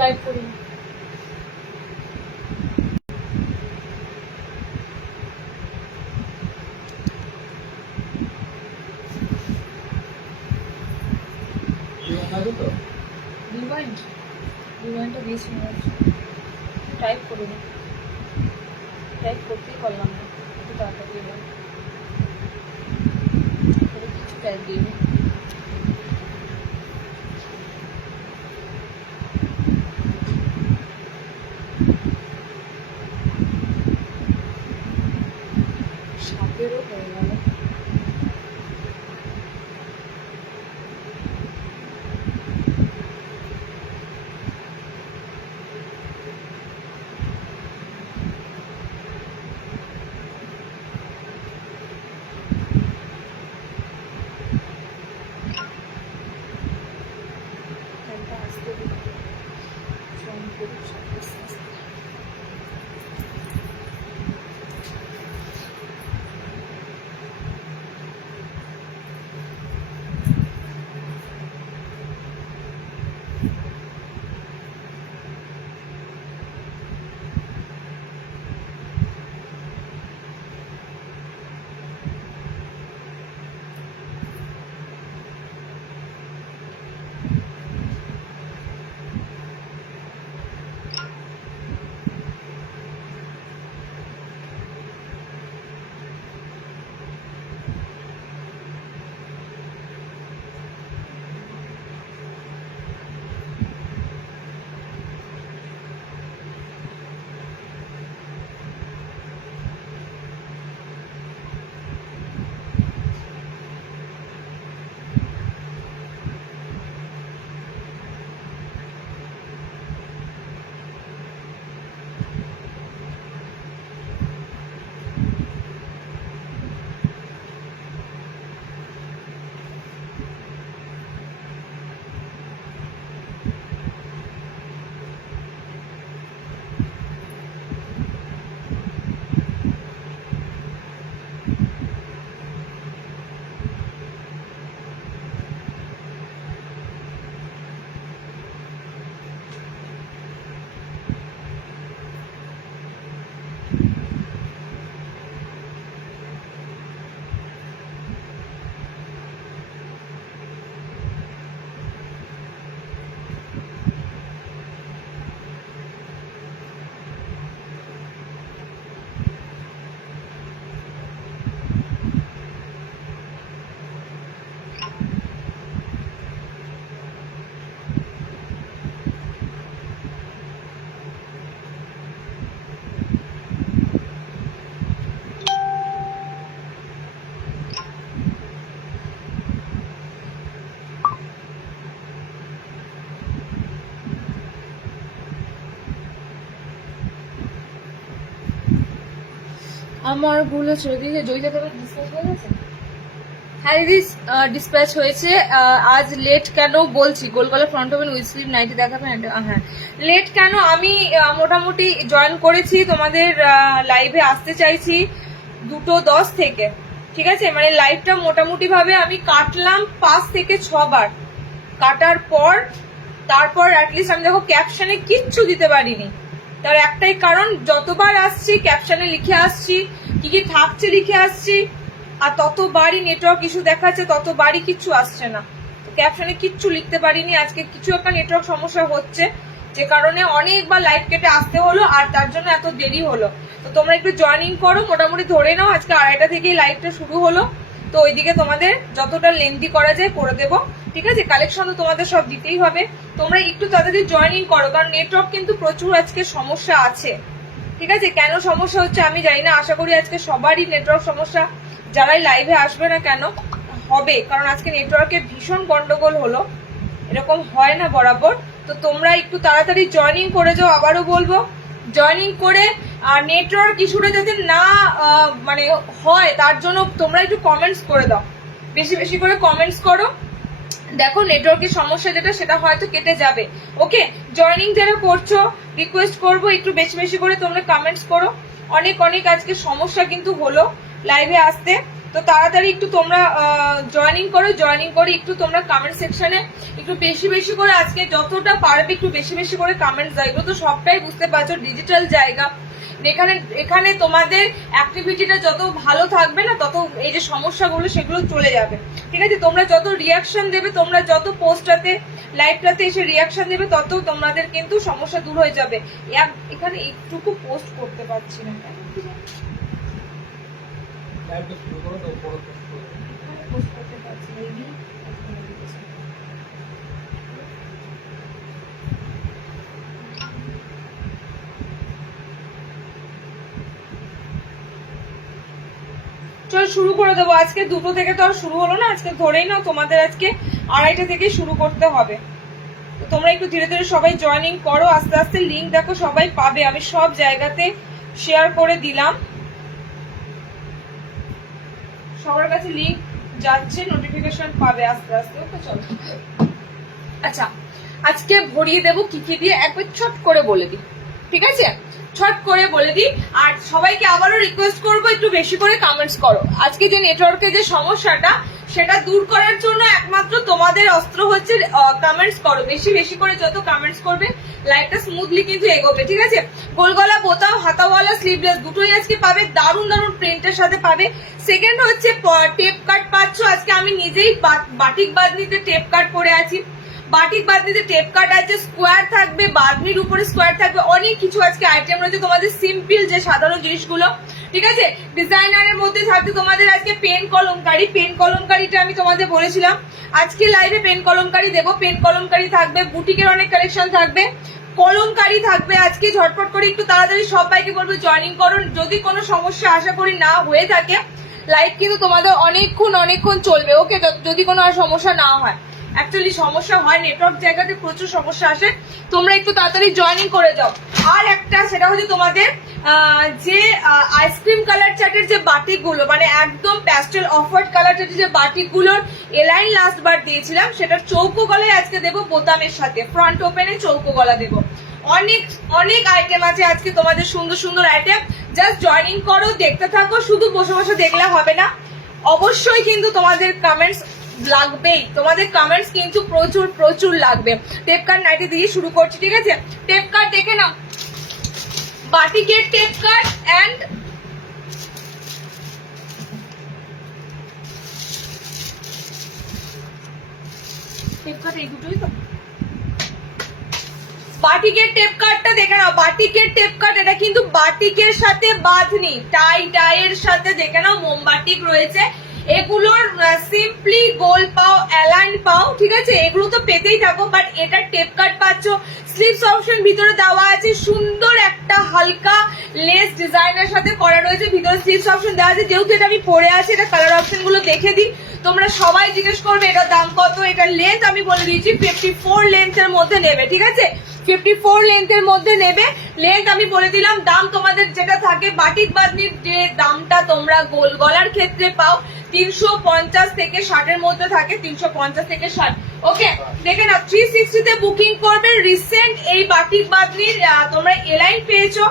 Type করি রিমাইন্ডটা দিয়েছি type করে দিই টাইপ করতেই পারলাম না একটু তাড়াতাড়ি এবার কিছু টাইপ দিয়ে দিই সাপেরও হয়ে গেল আসতে দিই ফোন করি আমার ভুল হচ্ছে ওইদিকে জয়িতা তোমার ডিসপ্যাচ হয়ে গেছে হ্যাঁ দিদি ডিসপ্যাচ হয়েছে আজ লেট কেন বলছি গোলগলা front open with sleeve nighty দেখাবেন হ্যাঁ লেট কেন আমি মোটামুটি জয়েন করেছি তোমাদের লাইভে আসতে চাইছি 2:10 থেকে ঠিক আছে মানে লাইভটা মোটামুটি ভাবে আমি কাটলাম 5 থেকে 6 বার কাটার পর তারপর অ্যাটলিস্ট আমি দেখো ক্যাপশনে কিচ্ছু দিতে পারিনি তার একটাই কারণ যতবার আসছি ক্যাপশনে লিখে আসছি কি কি থাকছে লিখে আসছি আর ততবারই নেটওয়ার্ক ইস্যু দেখাচ্ছে ততবারই কিচ্ছু আসছে না ক্যাপশনে কিচ্ছু লিখতে পারিনি আজকে কিছু একটা নেটওয়ার্ক সমস্যা হচ্ছে যে কারণে অনেকবার লাইভ কেটে আসতে হলো আর তার জন্য এত দেরি হলো তো তোমরা একটু জয়েনিং করো মোটামুটি ধরে নাও আজকে 2:30 থেকেই লাইভটা শুরু হলো তো ওইদিকে তোমাদের যতটা লেন্দি করা যায় করে দেবো ঠিক আছে কালেকশন তো তোমাদের সব দিতেই হবে তোমরা একটু তাড়াতাড়ি জয়েনিং করো কারণ নেটওয়ার্ক কিন্তু প্রচুর আজকে সমস্যা আছে ঠিক আছে কেন সমস্যা হচ্ছে আমি জানি না আশা করি আজকে সবারই নেটওয়ার্ক সমস্যা যারাই লাইভে আসবে না কেন হবে কারণ আজকে নেটওয়ার্কের ভীষণ গন্ডগোল হলো এরকম হয় না বরাবর তো তোমরা একটু তাড়াতাড়ি জয়েনিং করে যাও আবারও বলবো জয়েনিং করে আর নেটওয়ার্ক ইস্যুটা যাতে না মানে হয় তার জন্য তোমরা একটু কমেন্টস করে দাও বেশি বেশি করে কমেন্টস করো দেখো নেটওয়ার্কের সমস্যা যেটা সেটা হয়তো কেটে যাবে ওকে জয়েনিং যারা করছো রিকোয়েস্ট করবো একটু বেশি বেশি করে তোমরা কমেন্টস করো অনেক অনেক আজকে সমস্যা কিন্তু হলো লাইভে আসতে তো তাড়াতাড়ি একটু তোমরা জয়েনিং করো, জয়েনিং করে একটু তোমরা কমেন্ট সেকশনে একটু বেশি বেশি করে আজকে যতটা পারবে একটু বেশি বেশি করে কমেন্ট দাও। এগুলো তো সবটাই বুঝতে পারছো ডিজিটাল জায়গা, এখানে তোমাদের অ্যাক্টিভিটিটা যত ভালো থাকবে না তত এই যে সমস্যাগুলো সেগুলো চলে যাবে। ঠিক আছে, তোমরা যত রিয়াকশন দেবে, তোমরা যত পোস্টটাতে লাইভটাতে এসে রিয়াকশন দেবে তত তোমাদের কিন্তু সমস্যা দূর হয়ে যাবে। এখানে একটুকু পোস্ট করতে পারছি না, পোস্ট করতে পারছি না। চল শুরু করে দেবো। আজকে 2টো থেকে তো আর শুরু হলো না, আজকে ধরেই নাও তোমাদের আজকে 2:30 থেকে শুরু করতে হবে। তো তোমরা একটু ধীরে ধীরে সবাই জয়েনিং করো, আস্তে আস্তে লিঙ্ক দেখো সবাই পাবে, আমি সব জায়গাতে শেয়ার করে দিলাম, সবার কাছে লিঙ্ক যাচ্ছে, নোটিফিকেশন পাবে আস্তে আস্তে। ওকে চলো, আচ্ছা আজকে ভরিয়ে দেবো কি কি দিয়ে একবার ছট করে বলে দিই, ঠিক আছে? ছট করে বলে দিই। আর সবাইকে আবারও রিকোয়েস্ট করবো একটু বেশি করে কমেন্টস করো। আজকে যে নেটওয়ার্কের যে সমস্যাটা সেটা দূর করার জন্য একমাত্র তোমাদের অস্ত্র হচ্ছে কমেন্টস করো, বেশি বেশি করে যত কমেন্টস করবে লাইভটা স্মুথলি কিন্তু এগোবে, ঠিক আছে? গোলগলা বোতাম, হাতাওয়ালা, স্লিভলেস দুটোই আজকে পাবে, দারুণ দারুণ প্রিন্টের সাথে পাবে। সেকেন্ড হচ্ছে টেপ কাট পাচ্ছ, আজকে আমি নিজেই বাটিক বাঁধনিতে টেপ কাট পরে আছি, বাটিক বাঁধনিতে টেপ কাট আছে, স্কোয়ার থাকবে, বাঁধনির উপরে স্কোয়ার থাকবে, অনেক কিছু আজকে আইটেম রয়েছে তোমাদের সিম্পল যে সাধারণ জিনিসগুলো, ঠিক আছে? ডিজাইনারের মধ্যে থাকবে তোমাদের আজকে পেন কলমকারি, পেন কলমকারিটা আমি তোমাদের বলেছিলাম আজকে লাইভে পেন কলমকারি দেবো, পেন কলমকারি থাকবে, বুটিকের অনেক কালেকশন থাকবে, কলমকারি থাকবে আজকে। ঝটপট করে একটু তাড়াতাড়ি সবাইকে বলবো জয়েনিং করুন। যদি কোনো সমস্যা আশা করি না হয়ে থাকে, লাইভ কিন্তু তোমাদের অনেকক্ষণ চলবে, ওকে? যদি কোনো আর সমস্যা না হয়, অ্যাকচুয়ালি সমস্যা হয়, নেটওয়ার্ক জায়গাতে প্রচুর সমস্যা আসে, তোমরা একটু তাড়াতাড়ি জয়েনিং করে যাও। আর একটা সেটা হচ্ছে তোমাদের যে আইসক্রিম কালার চার্টের যে বাটিকগুলো, মানে একদম প্যাস্টেল অফার্ড কালার চার্টের যে বাটিকগুলোর এলাইন লাস্ট বার দিয়েছিলাম, সেটার চৌকো গলায় আজকে দেবো বোতামের সাথে, ফ্রন্ট ওপেনে চৌকো গলা দেবো। অনেক আইটেম আছে আজকে তোমাদের, সুন্দর সুন্দর আইটেম। জাস্ট জয়েনিং করো, দেখতে থাকো, শুধু বসে বসে দেখলে হবে না, অবশ্যই কিন্তু তোমাদের কমেন্টস লাগবেই, তোমাদের কমেন্টস কিন্তু প্রচুর লাগবে। টেপ কাট নাইটি দিয়ে শুরু করছি, ঠিক আছে? টেপ কাট দেখে নাও, বাটিকের টেপ কাট অ্যান্ড টেপ কাট, এই দুটোই তো। বাটিকের টেপ কাটটা দেখে নাও, বাটিকের টেপ কাট, এটা কিন্তু বাটিকের সাথে বাঁধনি, টাইয়ের সাথে দেখে নাও মোমবাটিক রয়েছে। এগুলোর সিম্পলি গোল পাও, অ্যালাইন পাও, ঠিক আছে? এগুলো তো পেতেই থাকো, বাট এটা টেপ কাট পাচ্ছ, স্লিভস অপশন ভিতরে দেওয়া আছে, সুন্দর একটা হালকা লেস ডিজাইনের সাথে করা রয়েছে, ভিতরে স্লিভস অপশন দেওয়া আছে। যেহেতু এটা আমি পরে আছি, এটা কালার অপশন গুলো দেখে দিই, তোমরা সবাই জিজ্ঞেস করবে এটার দাম কত। এটার লেন্থ আমি বলে দিয়েছি 54 লেন্থের মধ্যে নেবে, ঠিক আছে? 54 লেন্থের মধ্যে নেবে, লেন্থ আমি বলে দিলাম। দাম তোমাদের যেটা থাকে বাটিক বাঁধনির যে দামটা তোমরা গোল গলার ক্ষেত্রে পাও 350 থেকে 60 এর মধ্যে থাকে, 350 থেকে 60। ওকে, দেখে নাও 360 তে বুকিং করবে। রিসেন্ট এই বাটিক বাঁধনির তোমরা এলাইন পেয়েছো,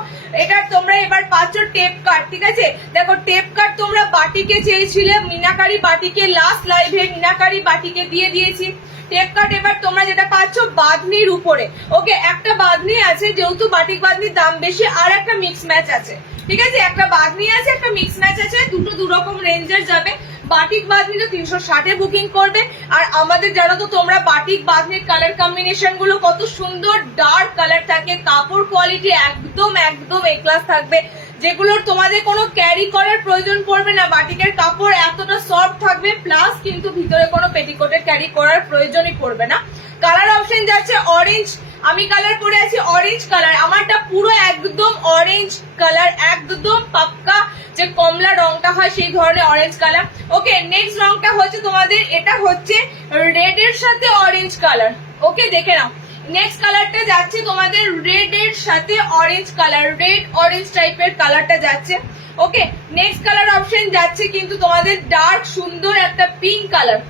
এটা তোমরা এবার পাচ্ছ টেপ কাট, ঠিক আছে? দেখো টেপ কাট তোমরা বাটিকে চেয়েছিলে, মিনাকারি বাটিকে লাস্ট লাইভে মিনাকারি বাটিকে দিয়ে দিয়েছি। টেপ কাট এবার তোমরা যেটা পাচ্ছ বাঁধনির উপরে, ওকে? একটা বাঁধনি আছে, যেহেতু বাটিক বাঁধনির দাম বেশি, আর একটা মিক্স ম্যাচ আছে, ঠিক আছে? একটা বাঁধনি আছে, একটা মিক্স ম্যাচ আছে, দুটো দুরকম রেঞ্জের যাবে। বাটিক বাঁধনিটা 360 বুকিং করবে। আর আমাদের জানো তো তোমরা বাটিক বাঁধনির কালার কম্বিনেশন গুলো কত সুন্দর ডার্ক কালার থাকে, কাপড় কোয়ালিটি একদম এ ক্লাস থাকবে, যেগুলোর তোমাদের কোনো ক্যারি করার প্রয়োজন পড়বে না। বাটিকের কাপড় এতটা সফট থাকবে, প্লাস কিন্তু ভিতরে কোনো পেটিকোটের ক্যারি করার প্রয়োজনই পড়বে না। কালার অপশন যাচ্ছে অরেঞ্জ, আমি কালার পরে আছি অরেঞ্জ কালার, আমারটা পুরো একদম অরেঞ্জ কালার, একদম পাক্কা যে কমলা রংটা হয় সেই ধরনের অরেঞ্জ কালার। ওকে, নেক্সট রংটা হচ্ছে তোমাদের, এটা হচ্ছে রেড এর সাথে অরেঞ্জ কালার। ওকে, দেখে নাও, নেক্সট কালারটা যাচ্ছে তোমাদের রেড এর সাথে অরেঞ্জ কালার, রেড অরেঞ্জ টাইপের কালারটা যাচ্ছে। ওকে, নেক্সট কালার অপশন যাচ্ছে কিন্তু তোমাদের ডার্ক সুন্দর একটা পিঙ্ক কালার।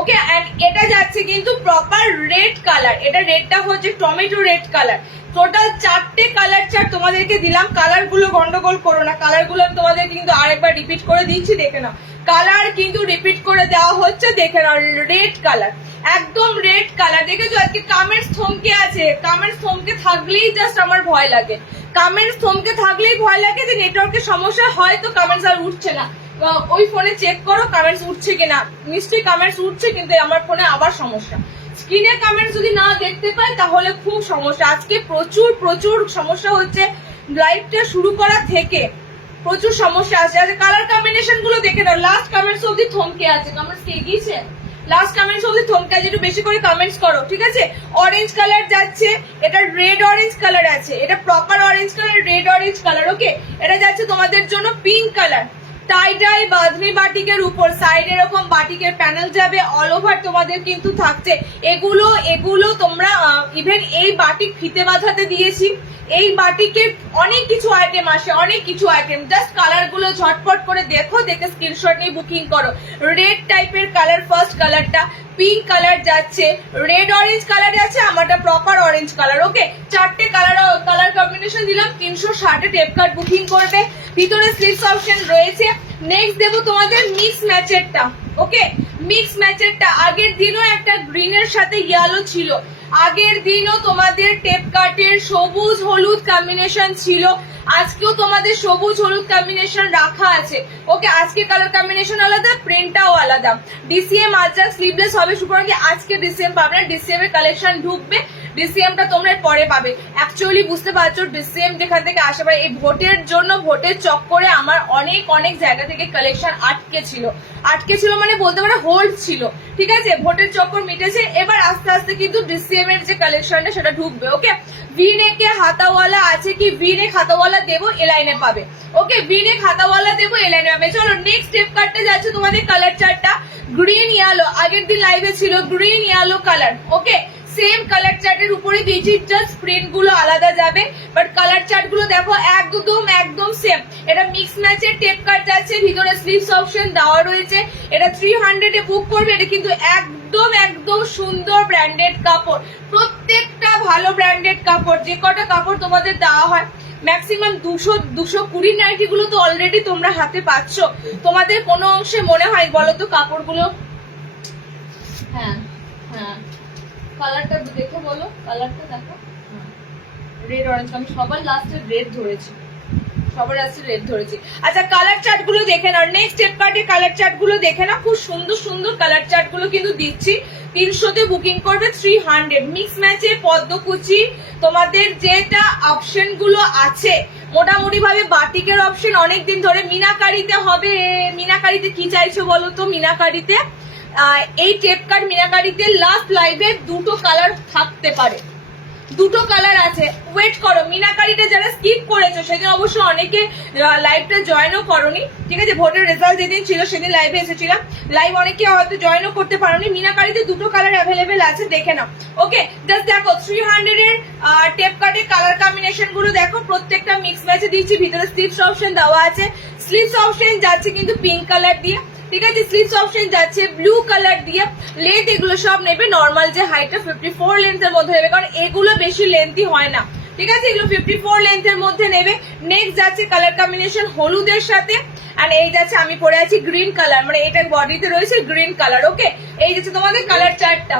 ওকে, এন্ড এটা যাচ্ছে কিন্তু প্রপার রেড কালার, এটা রেডটা হচ্ছে টমেটো রেড কালার। টোটাল 4টে কালার চার্ট তোমাদেরকে দিলাম, কালার গুলো গন্ডগোল করো না, কালার গুলো আমি তোমাদের কিন্তু আরেকবার রিপিট করে দিচ্ছি, দেখে নাও। কালার কিন্তু রিপিট করে দেওয়া হচ্ছে, দেখে নাও, রেড কালার, একদম রেড কালার। দেখেছো আজকে কামেন্টস থমকে আছে, কামেন্টস থমকে থাকলেই জাস্ট আমার ভয় লাগে, কামেন্টস থমকে থাকলেই ভয় লাগে যে নেটওয়ার্কের সমস্যা, হয়তো কামেন্টস আর উঠছে না, ওই ফোনে চেক করো কামেন্টস উঠছে কিনা, নিশ্চয়ই কামেন্টস উঠছে, কিন্তু আমার ফোনে আবার সমস্যা, স্ক্রিনে কামেন্টস যদি না দেখতে পাই তাহলে খুব সমস্যা। আজকে প্রচুর প্রচুর সমস্যা হচ্ছে, লাইভটা শুরু করা থেকে প্রচুর সমস্যা আছে। আচ্ছা কালার কম্বিনেশন গুলো দেখে দাও, লাস্ট কমেন্টস অবধি থমকে আছে, কমেন্টস কে গিয়েছে, লাস্ট কমেন্টস অবধি থমকে আছে, একটু বেশি করে কমেন্টস করো, ঠিক আছে। অরেঞ্জ কালার যাচ্ছে, এটা রেড অরেঞ্জ কালার আছে, এটা proper orange colour, red orange colour. Okay, এটা যাচ্ছে তোমাদের জন্য pink colour, tie dye bandhani বাটিকের উপর সাইড এরকম বাটিকের প্যানেল যাবে, অল ওভার তোমাদের কিন্তু থাকছে। এগুলো এগুলো তোমরা ইভেন এই বাটিক ফিতে বাঁধাতে দিয়েছি, এই বাটিকের অনেক কিছু আইটেম আসে, অনেক কিছু আইটেম, জাস্ট কালার গুলো ঝটপট করে দেখো, দেখে স্ক্রিনশট নিয়ে বুকিং করো। রেড টাইপের কালার, ফার্স্ট কালারটা পিঙ্ক কালার যাচ্ছে, রেড অরেঞ্জ কালার যাচ্ছে, আমারটা প্রপার অরেঞ্জ কালার। ওকে, 4টে কালার কম্বিনেশন দিলাম, 360 টেপ কার্ড বুকিং করবে, ভিতরে স্লিপস অপশন রয়েছে। নেক্সট দেবো তোমাদের মিক্স ম্যাচেরটা। ওকে, মিক্স ম্যাচেরটা আগের দিনও একটা গ্রিনের সাথে ইয়েলো ছিল, আগের দিনও তোমাদের টেপ কার্টের সবুজ হলুদ কম্বিনেশন ছিল, আজকেও তোমাদের সবুজ হলুদ কম্বিনেশন রাখা আছে। ওকে, আজকে কালার কম্বিনেশন আলাদা, প্রিন্টটাও আলাদা। ডিসিএম আজরাক স্লিভলেস হবে সুপারকে, আজকে ডিসিএম পাবে না, ডিসিএম এর কালেকশন ঢুকবে, ডিসিএমটা তোমরা পরে পাবে। অ্যাকচুয়ালি বুঝতে পারছো ডিসিএম যেখান থেকে আসে, এই ভোটের জন্য, ভোটের চক্করে আমার অনেক অনেক জায়গা থেকে কালেকশন আটকে ছিল মানে বলতে পারো হোল্ড ছিল, ঠিক আছে। ভোটের চক্কর মিটেছে, এবার আস্তে আস্তে কিন্তু ডিসিএম এর যে কালেকশনটা সেটা ঢুকবে। ওকে, ভিনেকে হাতাওয়ালা আছে কি, ভিনেক হাতাওয়ালা দেবো, এলাইনে পাবে। ওকে, ভিনেক হাতাওয়ালা দেবো, এলাইনে পাবে। চলো নেক্সট স্টেপ কার্ডটা যাচ্ছে তোমাদের কালার চার্টটা, গ্রিন ইয়েলো, আগের দিন লাইভে ছিল গ্রিন ইয়েলো কালার। ওকে, সেম কালার চার্টের উপরে দিয়েছি, জাস্ট প্রিন্ট গুলো আলাদা যাবে, বাট কালার চার্ট গুলো দেখো একদম একদম সেম। এটা মিক্স ম্যাচের টেপ কার্ড যাচ্ছে, ভিতরে স্লিভস অপশন দেওয়া রয়েছে, এটা 300 এ বুক করবে। এটা কিন্তু একদম একদম সুন্দর ব্র্যান্ডেড কাপড়, প্রত্যেকটা ভালো ব্র্যান্ডেড কাপড়, যে কটা কাপড় তোমাদের দেওয়া হয় ম্যাক্সিমাম 220 নাইটি গুলো তো অলরেডি তোমরা হাতে পাচ্ছ। তোমাদের কোনো অংশে মনে হয় বলো তো কাপড়গুলো? হ্যাঁ হ্যাঁ, কালারটা দেখে বলো, কালারটা দেখো, রেড অরেঞ্জ, আমি সবার লাস্টে রেড ধরেছি, সবার লাস্টে রেড ধরেছি। আচ্ছা কালার চার্ট গুলো দেখে নাও, নেক্সট স্টেপ কার্ডে কালার চার্ট গুলো দেখে নাও, খুব সুন্দর সুন্দর কালার চার্ট গুলো কিন্তু দিচ্ছি। 300 তে বুকিং করবে, 300 মিক্স ম্যাচে পদ্মকুচি, তোমাদের যেটা অপশন গুলো আছে মোটামুটি ভাবে বাটিকের অপশন অনেকদিন ধরে, মিনাকারিতে হবে, মিনাকারিতে কি চাইছো বলো তো? মিনাকারিতে এই টেপ কার্ড মিনাকারিতে লাস্ট লাইভে 2টো কালার থাকতে পারে, 2টো কালার আছে, ওয়েট করো। মিনাকারিটা যারা স্কিপ করেছো সেদিন অবশ্য অনেকে লাইভটা জয়েনও করোনি, ঠিক আছে, ভোটের রেজাল্ট যেদিন ছিল সেদিন লাইভে এসেছিলাম, লাইভ অনেকে হয়তো জয়েনও করতে পারোনি। মিনাকারিতে 2টো কালার অ্যাভেলেবেল আছে, দেখে নাও। ওকে, জাস্ট দেখো 300 এর টেপ কার্ডের কালার কম্বিনেশন গুলো দেখো, প্রত্যেকটা মিক্স ম্যাচে দিচ্ছি, ভিতরে স্লিভস অপশন দেওয়া আছে, স্লিভস অপশন যাচ্ছে কিন্তু পিঙ্ক কালার দিয়ে, ঠিক আছে, স্লিভস অপশন যাচ্ছে ব্লু কালার দিয়ে। লেন্থ এগুলো সব নেবে নর্মাল যে হাইটটা 54 লেন্থের মধ্যে নেবে, কারণ এগুলো বেশি লেন্থই হয় না, ঠিক আছে, এগুলো 54 লেন্থের মধ্যে নেবে। নেক্সট যাচ্ছে কালার কম্বিনেশন হলুদের সাথে, আর এই যাচ্ছে আমি পরে আছি গ্রিন কালার, মানে এটা বডিতে রয়েছে গ্রিন কালার। ওকে, এই যাচ্ছে তোমাদের কালার চার্টটা,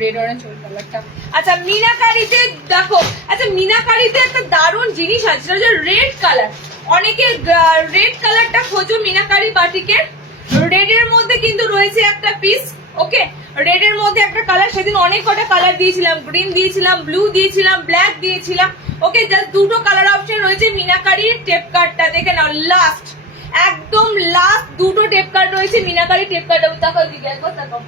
রেড অরেঞ্জ ওই কালারটা। আচ্ছা মিনাকারিতে দেখো, আচ্ছা মিনাকারিতে একটা দারুণ জিনিস আছে, সেটা হচ্ছে রেড কালার। অনেকে রেড কালারটা খোঁজো মিনাকারি বাটিকের, রেড এর মধ্যে কিন্তু রয়েছে একটা পিস। ওকে, রেড এর মধ্যে একটা কালার, সেদিন অনেক কটা কালার দিয়েছিলাম, গ্রিন দিয়েছিলাম, ব্লু দিয়েছিলাম, ব্ল্যাক দিয়েছিলাম। ওকে, জাস্ট 2টো কালার অপশন রয়েছে মিনাকারির টেপ কার্ডটা, দেখে নাও, লাস্ট একদম লাস্ট 2টো টেপ কার্ড রয়েছে মিনাকারি টেপ কার্ড। তাকাও দিকে একবার, তাকাও,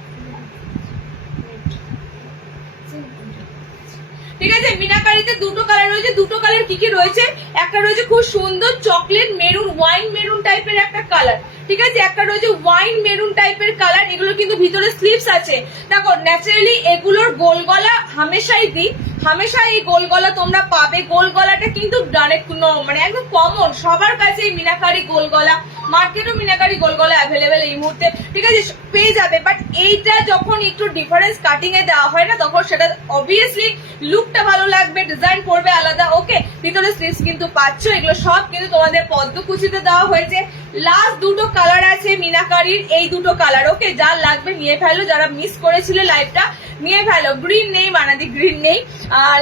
ঠিক আছে। মিনাকারিতে 2টো কালার রয়েছে, 2টো কালার কি কি রয়েছে? একটা রয়েছে খুব সুন্দর চকলেট মেরুন, ওয়াইন মেরুন টাইপের একটা কালার, ঠিক আছে, একটা রয়েছে ওয়াইন মেরুন টাইপের কালার। এগুলো কিন্তু ভিতরে স্লিভস আছে, দেখো ন্যাচারালি এগুলোর গোল গলা হামেশাই দিই, হামেশা এই গোল গলা তোমরা পাবে। গোল গলাটা কিন্তু মানে একদম কমন, সবার কাছে মিনাকারি গোল গলা মার্কেটও মিনাকারি গোল গলা অ্যাভেলেবেল এই মুহূর্তে, ঠিক আছে, পেয়ে যাবে। বাট এইটা যখন একটু ডিফারেন্স কাটিং এ দেওয়া হয় না, তখন সেটা অবভিয়াসলি লুকটা ভালো লাগবে, ডিজাইন পড়বে আলাদা। ওকে, ভিতরে স্লিভস কিন্তু পাচ্ছ, এগুলো সব কিন্তু তোমাদের পদ্মকুচিতে দেওয়া হয়েছে। লাস্ট দুটো কালার আছে মিনাকারির, এই দুটো কালার। ওকে, যার লাগবে নিয়ে ফেলো, যারা মিস করেছিলে লাইভটা নিয়ে ফেলো। গ্রিন নেই মানাদি, গ্রিন নেই।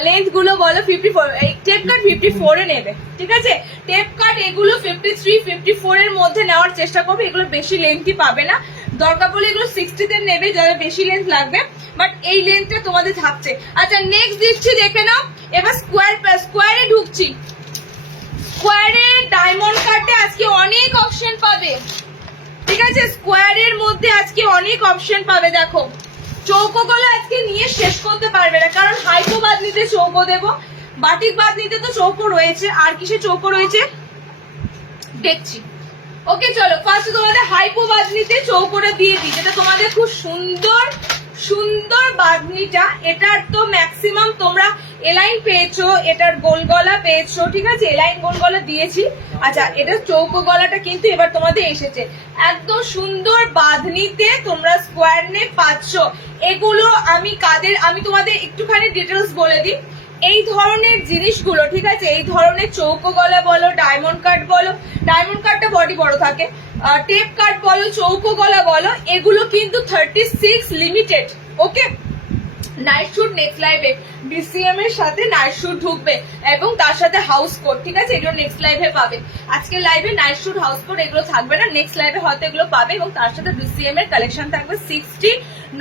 লেন্থ গুলো বলো 54, টেপ কাট 54 এ নেবে, ঠিক আছে। টেপ কাট এগুলো 53, 54 এর মধ্যে নেওয়ার চেষ্টা করবে, এগুলো বেশি লেন্থই পাবে না। দরকার পড়লে এগুলো 60 তে নেবে যারা বেশি লেন্থ লাগবে, বাট এই লেন্থটা তোমাদের থাকছে। আচ্ছা, নেক্সট দিচ্ছি, দেখে নাও। এবার স্কোয়ারে ঢুকছি। স্কোয়ারে ডায়মন্ড কাটে আজকে অনেক অপশন পাবে, ঠিক আছে। স্কোয়ারের মধ্যে আজকে অনেক অপশন পাবে। দেখো, চৌকো গলা আজকে নিয়ে শেষ করতে পারবে না, কারণ হাইকো বাদনিতে চৌকো দেবো, বাটিক বাদনিতে তো চৌকো রয়েছে, আর কিসে চৌকো রয়েছে দেখছি। ওকে, চলো ফার্স্ট তোমাদের হাইপো বাদনিতে চৌকোটা দিয়ে দিই, যেটা তোমাদের খুব সুন্দর সুন্দর বাদনিটা। এটার তো ম্যাক্সিমাম তোমরা এলাইন পেয়েছো, এটার গোল গলা পেয়েছো, ঠিক আছে, এলাইন গোল গলা দিয়েছি। আচ্ছা, এটা চৌকো গলাটা কিন্তু এবার তোমাদের এসেছে একদম সুন্দর বাঁধনিতে, তোমরা স্কোয়ার নেক পাচ্ছ। এগুলো আমি তোমাদের একটুখানি ডিটেলস বলে দিই। এই ধরনের জিনিসগুলো, ঠিক আছে, এই ধরনের চৌকো গলা বলো, ডায়মন্ড কাট বলো, ডায়মন্ড কাটটা বডি বড় থাকে, টেপ কাট বলো, চৌকো গলা বলো, এগুলো কিন্তু 36 লিমিটেড। ওকে, নাইট শুট নেক্সট লাইভে ডিসিএম এর সাথে নাইট শুট ঢুকবে এবং তার সাথে হাউস কোট, ঠিক আছে, এগুলো নেক্সট লাইভে পাবে। আজকের লাইভে নাইট শুট হাউস কোট এগুলো থাকবে না, নেক্সট লাইভে হয়তো এগুলো পাবে, এবং তার সাথে ডিসিএম এর কালেকশন থাকবে 60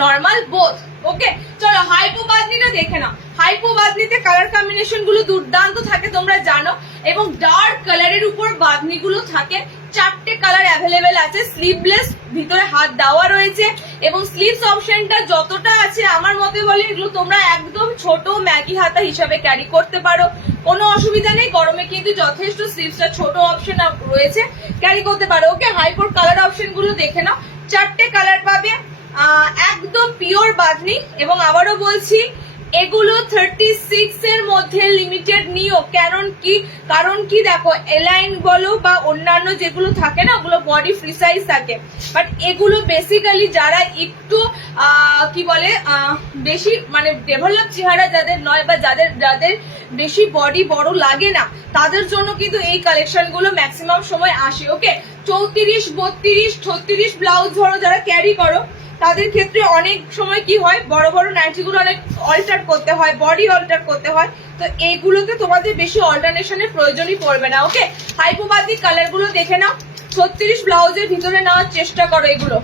নর্মাল বোথ। ওকে, চলো হাইপো বাদনিটা দেখে নাও। হাইপো বাদনিতে কালার কম্বিনেশন গুলো দুর্দান্ত থাকে তোমরা জানো, এবং ডার্ক কালারের উপর বাদনি গুলো থাকে। 4টে কালার অ্যাভেলেবেল আছে, স্লিভলেস, ভিতরে হাত দেওয়া রয়েছে, এবং স্লিভস অপশনটা যতটা আছে আমার মতে বলে এগুলো তোমরা একদম ছোট ম্যাগি হাতা হিসাবে ক্যারি করতে পারো, কোনো অসুবিধা নেই। গরমে কিন্তু যথেষ্ট স্লিভসটা ছোট অপশন রয়েছে, ক্যারি করতে পারো। ওকে, হাইপোর কালার অপশন গুলো দেখে নাও, 4টে কালার পাবে, একদম পিওর বাদনি। এবং আবারও বলছি, এগুলো 36 এর মধ্যে লিমিটেড নিও। কারণ কি দেখো, এলাইন বলো বা অন্যান্য যেগুলো থাকে না, ওগুলো বডি ফ্রি সাইজ থাকে, বাট এগুলো বেসিক্যালি যারা একটু কি বলে বেশি মানে ডেভেলপ চেহারা যাদের নয়, বা যাদের বেশি বডি বড় লাগে না, তাদের জন্য কিন্তু এই কালেকশন গুলো ম্যাক্সিমাম সময় আসে। ওকে, 34, 32, 36 ব্লাউজ ধরো যারা ক্যারি করো, তাদের ক্ষেত্রে অনেক সময় কি হয়, বড় বড় নাইটি গুলো অনেক অল্টার করতে হয়, বডি অল্টার করতে হয়, তো এইগুলোতে তোমাদের বেশি অল্টারনেশনের প্রয়োজনই পড়বে না। ওকে, হাইপোবাদিক কালার গুলো দেখে নাও, 36 ব্লাউজের ভিতরে নেওয়ার চেষ্টা করো। এগুলো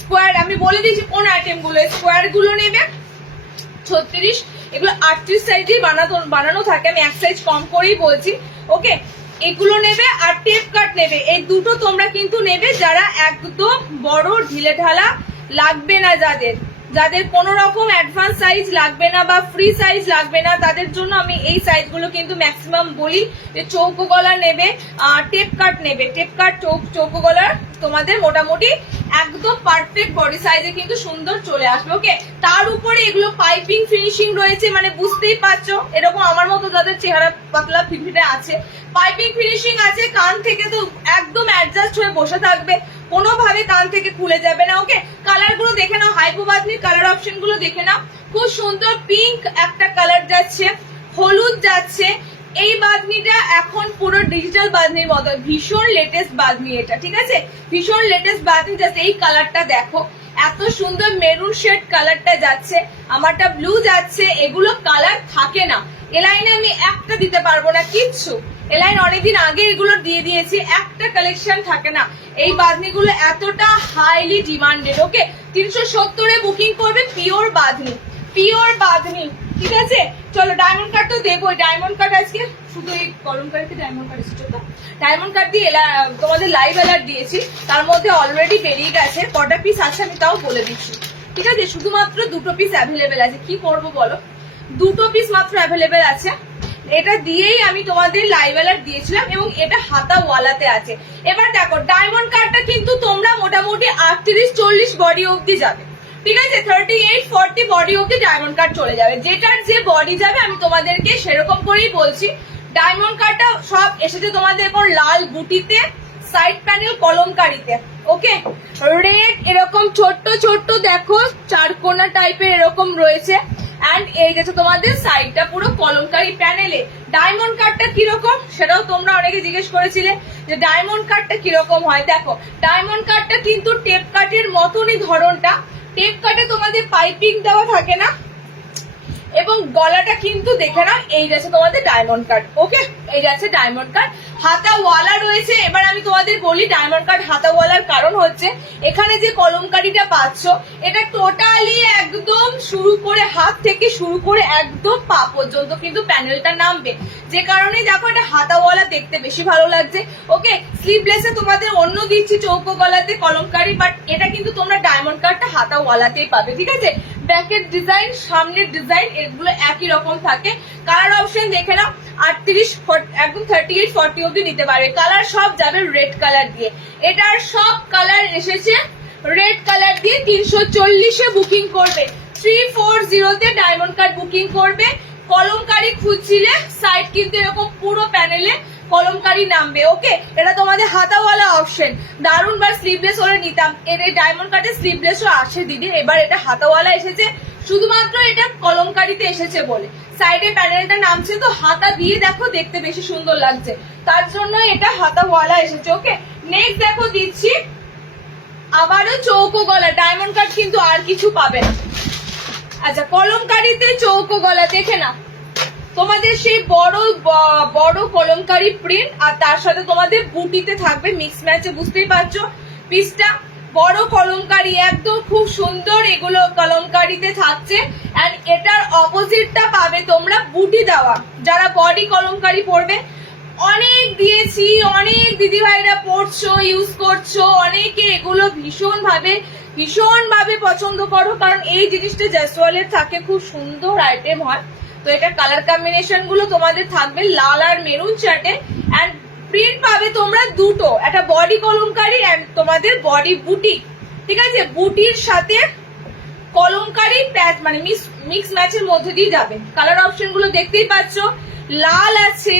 স্কোয়ার, আমি বলে দিয়েছি কোন আইটেম গুলো, স্কোয়ার গুলো নেবে 36, এগুলো 38 সাইজেই বানানো থাকে, আমি এক সাইজ কম করেই বলছি। ওকে, এগুলো নেবে, আর টেপ কাট নেবে, এই দুটো তোমরা কিন্তু নেবে যারা একদম বড় ঢিলে ঢালা লাগবে না, যাদের কোন রকম অ্যাডভান্স সাইজ লাগবে না বা ফ্রি সাইজ লাগবে না, তাদের জন্য আমি এই সাইজগুলো কিন্তু ম্যাক্সিমাম বলি যে চৌকো গলা নেবে, টেপ কাট নেবে। টেপ কাট চৌকো গলার তোমাদের মোটামুটি একদম পারফেক্ট বডি সাইজে কিন্তু সুন্দর চলে আসবে। ওকে, তার উপরে এগুলো পাইপিং ফিনিশিং রয়েছে, মানে বুঝতেই পারছো এরকম আমার মতো যাদের চেহারা পাতলা ফিটফিটে আছে, পাইপিং ফিনিশিং আছে, কান থেকে তো একদম অ্যাডজাস্ট হয়ে বসে থাকবে, কোনোভাবে কান থেকে খুলে যাবে না। ওকে, কালার গুলো দেখে নাও, হাইপোবাদনির কালার অপশন গুলো দেখে নাও, খুব সুন্দর পিঙ্ক একটা কালার যাচ্ছে, হলুদ যাচ্ছে। এই বাদনিটা এখন পুরো ডিজিটাল বাদনির মতো, ভীষণ লেটেস্ট বাদনি এটা, ঠিক আছে, ভীষণ লেটেস্ট বাদনি যাচ্ছে। এই কালারটা দেখো, এত সুন্দর মেরুন শেড কালারটা যাচ্ছে, আমারটা ব্লু যাচ্ছে, এগুলো কালার থাকে না। এলাইনে আমি একটা দিতে পারবো না কিচ্ছু, এলাইন অনেকদিন আগে এগুলো দিয়ে দিয়েছি, একটা কালেকশন থাকে না। এই বাদনিগুলো এতটা হাইলি ডিমান্ডেড। ওকে, 370-এ বুকিং করবে, পিওর বাদনি, পিওর বাদনি, ঠিক আছে। চলো ডায়মন্ড কাট তো দেবো, ডায়মন্ড কাট আজকে শুধু এই গরম কাটকে ডায়মন্ড কাট এসেছে, তো ডায়মন্ড কাট দিয়ে তোমাদের লাইভ অ্যালার্ট দিয়েছি, তার মধ্যে অলরেডি বেরিয়ে গেছে, কটা পিস আছে আমি তাও বলে দিচ্ছি, ঠিক আছে। শুধুমাত্র 2টো পিস অ্যাভেলেবেল আছে, কি করবো বলো, 2টো পিস মাত্র অ্যাভেলেবেল আছে। এটা দিয়েই আমি তোমাদের লাইভ অ্যালার্ট দিয়েছিলাম, এবং এটা হাতা ওয়ালাতে আছে। এবার দেখো, ডায়মন্ড কাটটা কিন্তু তোমরা মোটামুটি 38-40 বডি অব্দি যাবে, ঠিক আছে, 38-40 বডি অব্দি ডায়মন্ড কাট চলে যাবে, যেটার যে বডি যাবে আমি তোমাদেরকে সেরকম করেই বলছি। ডায়মন্ড কাটটা সব এসেছে তোমাদের এখন লাল বুটিতে, সাইড প্যানেল কলমকারিতে। ওকে, রেড এরকম ছোট্ট ছোট্ট দেখো চারকোনা টাইপের এরকম রয়েছে। অ্যান্ড এই গেছে তোমাদের সাইডটা পুরো কলমকারি প্যানেলে। ডায়মন্ড কাটটা কিরকম সেটাও তোমরা অনেকে জিজ্ঞেস করেছিলে যে ডায়মন্ড কাটটা কিরকম হয়। দেখো ডায়মন্ড কাটটা কিন্তু টেপ কাটের মতনই ধরনটা। টেপ কাটে তোমাদের পাইপিং দেওয়া থাকে না, এবং গলাটা কিন্তু দেখে নাও এই যাচ্ছে তোমাদের ডায়মন্ড কাট। ওকে, এই যাচ্ছে ডায়মন্ড কাট, হাতাওয়ালা রয়েছে। এবার আমি তোমাদের বলি ডায়মন্ড কাট হাতাওয়ালার কারণ হচ্ছে এখানে যে কলমকারিটা পাচ্ছ এটা টোটালি একদম শুরু করে হাত থেকে শুরু করে একদম পা পর্যন্ত কিন্তু প্যানেলটা নামবে, যে কারণে দেখো এটা হাতাওয়ালা দেখতে বেশি ভালো লাগছে। ওকে, স্লিভলেসে তোমাদের অন্য দিচ্ছি চৌকো গলাতে কলমকারি, বাট এটা কিন্তু তোমরা ডায়মন্ড কাটটা হাতাওয়ালাতেই পাবে। ঠিক আছে, ব্যাকের ডিজাইন সামনের ডিজাইন এগুলো একই রকম থাকে। কালার অপশন দেখে নাও, 38 একদম 38 40 অব্দি নিতে পারবে। কালার সব যাবে রেড কালার দিয়ে, এটার সব কালার এসেছে রেড কালার দিয়ে। 340-এ বুকিং করবে, 340-তে ডায়মন্ড কাট বুকিং করবে। কলমকারি খুঁজছিলে সাইড কিন্তু এরকম পুরো প্যানেলে কলমকারি নামবে। ওকে, এটা তোমাদের হাতাওয়ালা অপশন। দারুন, বার স্লিভলেস হলে নিতাম। এর ডায়মন্ড কাটে স্লিভলেসও আসে দিদি, এবার এটা হাতাওয়ালা এসেছে শুধুমাত্র এটা কলমকারিতে এসেছে বলে। সাইডে প্যানেলটা নামছে তো হাতা দিয়ে দেখো দেখতে বেশি সুন্দর লাগছে, তার জন্য এটা হাতাওয়ালা এসেছে। ওকে, নেক্সট দেখো দিচ্ছি আবারও চৌকো গলা। ডায়মন্ড কাট কিন্তু আর কিছু পাবে না। আচ্ছা, কলমকারিতে চৌকো গলা দেখে না তোমাদের সেই বড় বড় কলমকারি প্রিন্ট, আর তার সাথে তোমাদের বুটিতে থাকবে মিক্স ম্যাচে, বুঝতেই পারছো পিসটা বড় কলমকারি একদম খুব সুন্দর এগুলো কলমকারিতে থাকছে। এন্ড এটার অপোজিটটা পাবে তোমরা বুটি দেওয়া। যারা বডি কলমকারি পরবে অনেক দিয়েছি, অনেক দিদি ভাইরা পড়ছো ইউজ করছো, অনেকে এগুলো ভীষণ ভাবে পছন্দ করো, কারণ এই জিনিসটা জয়সওয়ালের থাকে, খুব সুন্দর আইটেম হয়। তো এটা কালার কম্বিনেশন গুলো তোমাদের থাকবে লাল আর মেরুন চার্টে। এন্ড প্রিন্ট পাবে তোমরা দুটো, একটা বডি কলমকারি এন্ড তোমাদের বডি বুটি। ঠিক আছে, বুটির সাথে কলমকারি প্যাচ মানে মিক্স ম্যাচের মধ্যে দিয়ে যাবে। কালার অপশন গুলো দেখতেই পাচ্ছ, লাল আছে,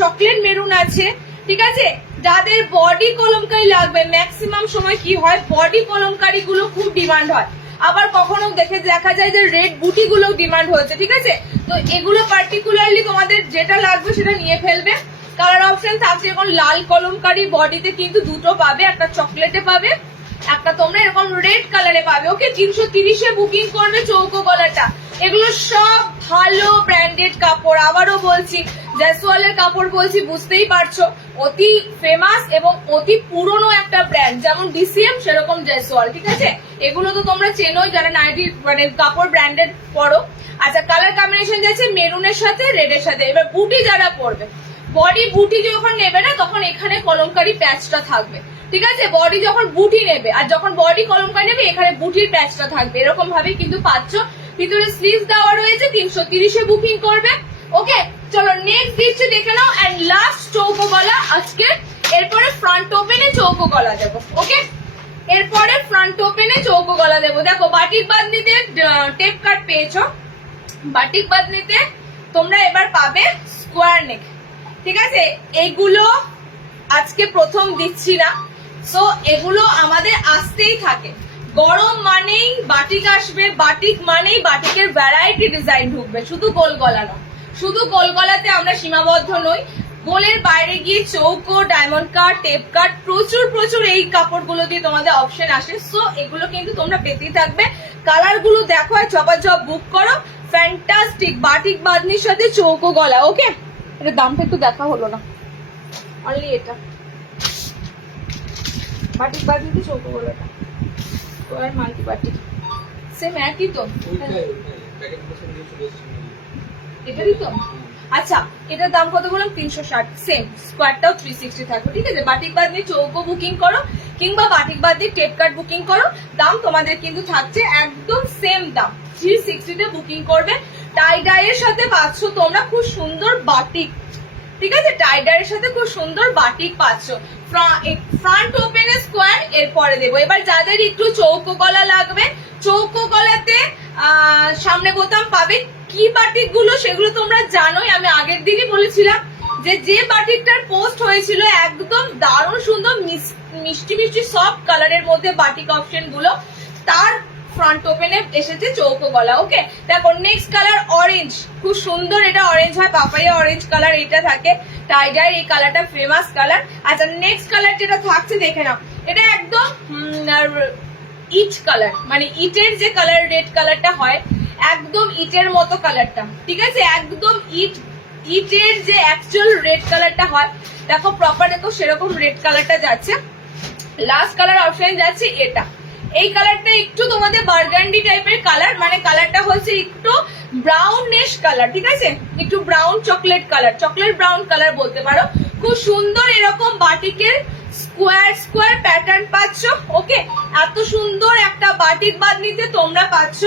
চকলেট মেরুন আছে। ঠিক আছে, যাদের বডি কলমকারি লাগবে, ম্যাক্সিমাম সময় কি হয় বডি কলমকারি গুলো খুব ডিমান্ড হয়, আবার কখনো দেখা যায় যে রেড বুটি গুলো ডিমান্ড হয়েছে। ঠিক আছে, তো এগুলো পার্টিকুলারলি তোমাদের যেটা লাগবে সেটা নিয়ে ফেলবে। কালার অপশন থাকছে এখন লাল কলমকারি বডিতে কিন্তু দুটো পাবে, একটা চকলেটে পাবে, একটা তোমরা এরকম রেড কালারে পাবে। ওকে, 330-এ বুকিং করবে চৌকো গলাটা। এগুলো সব ভালো ব্র্যান্ডেড কাপড়, আবারও বলছি জয়সওয়ালের কাপড় বলছি, বুঝতেই পারছো অতি ফেমাস এবং অতি পুরনো একটা ব্র্যান্ড, যেমন ডিসিএম সেরকম জয়সওয়াল। ঠিক আছে, এগুলো তো তোমরা চেনোই যারা নাইটি মানে কাপড় ব্র্যান্ডেড পরো। আচ্ছা, কালার কম্বিনেশন যাচ্ছে মেরুনের সাথে রেডের সাথে। এবার বুটি যারা পরবে, বডি বুটি যখন নেবে না তখন এখানে কলমকারি প্যাচটা থাকবে। ঠিক আছে, বডি যখন বুটি নেবে আর যখন বডি কলমকারি নেবে এখানে বুটির প্যাচটা থাকবে, এরকম ভাবে কিন্তু পাচ্ছ। ভিতরে স্লিভ দেওয়া রয়েছে, 330-এ বুকিং করবে। ওকে, চলো নেক্সট দিচ্ছি দেখে নাও। এন্ড লাস্ট চৌকো গলা আজকে, এরপরে ফ্রন্ট ওপেনে চৌকো গলা দেবো। ওকে, এরপরে ফ্রন্ট ওপেনে চৌকো গলা দেবো। দেখো বাটিক বাঁধনিতে টেপ কাট পেয়েছো, বাটিক বাঁধনিতে তোমরা এবার পাবে স্কোয়ার নেক। ঠিক আছে, এইগুলো আজকে প্রথম দিচ্ছি না, সো এগুলো আমাদের আসতেই থাকে। গরম মানেই বাটিক আসবে, বাটিক মানেই বাটিকের ভ্যারাইটি ডিজাইন ঢুকবে, শুধু গোল গলা নয়। শুধু গোল গলাতে আমরা সীমাবদ্ধ নই, গোলের বাইরে গিয়ে চৌকো, ডায়মন্ড কাট, টেপ কাট, প্রচুর এই কাপড়গুলো দিয়ে তোমাদের অপশন আসে। সো এগুলো কিন্তু তোমরা পেতেই থাকবে। কালার গুলো দেখো আর ঝপাঝপ বুক করো। ফ্যান্টাস্টিক বাটিক বাঁধনির সাথে চৌকো গলা। ওকে, এটার দামটা একটু দেখা হলো না, অনলি এটা বাটিক বাঁধনিতে চৌকো গলাটা স্কোয়ার মাল্টি বাটিক সেম একই তো, এটারই তো। আচ্ছা, এটার দাম কত বললাম? 360, সেম স্কোয়ারটাও 360 থাকবে। ঠিক আছে, বাটিক বাঁধনি চৌকো বুকিং করো কিংবা বাটিক বাঁধনি টেপ কাট বুকিং করো, দাম তোমাদের কিন্তু থাকছে একদম সেম দাম, 360-তে বুকিং করবে। টাই ডাইয়ের সাথে পাচ্ছ তোমরা খুব সুন্দর বাটিক। ঠিক আছে, টাই ডাইয়ের সাথে খুব সুন্দর বাটিক পাচ্ছ। ফ্রন্ট ওপেন স্কোয়ার এরপরে দেবো। এবার যাদের একটু চৌকো গলা লাগবে, চৌকো গলাতে সামনে বোতাম পাবে। কি বাটিক গুলো সেগুলো তোমরা জানোই, আমি আগের দিনই বলেছিলাম যে বাটিকটার পোস্ট হয়েছিল একদম দারুণ সুন্দর মিষ্টি মিষ্টি সফট কালারের মধ্যে বাটিক অপশন গুলো, তার ফ্রন্ট ওপেনে এসেছে চৌকো গলা। ওকে, দেখো নেক্সট কালার অরেঞ্জ, খুব সুন্দর, এটা অরেঞ্জ হয়, পাপাইয়া অরেঞ্জ কালার এটা থাকে, টাইডার এই কালারটা ফেমাস কালার। আচ্ছা নেক্সট কালার যেটা থাকছে দেখে নাও, এটা একদম ইট কালার, মানে ইটের যে কালার রেড কালারটা হয় একদম ইটের মতো কালারটা, ঠিক আছে, একদম ইটের যে অ্যাকচুয়াল রেড কালারটা হয়, দেখো প্রপার দেখো সেরকম রেড কালারটা যাচ্ছে। লাস্ট কালার অপশন যাচ্ছে এটা, এই কালারটা একটু তোমাদের বার্গান্ডি টাইপের কালার, মানে কালারটা হচ্ছে একটু ব্রাউনিশ কালার, ঠিক আছে, একটু brown chocolate colour, chocolate brown colour বলতে পারো। খুব সুন্দর এরকম বাটিকের স্কোয়ার স্কোয়ার প্যাটার্ন পাচ্ছ। ওকে, এত সুন্দর একটা বাটিক বাঁধনিতে তোমরা পাচ্ছ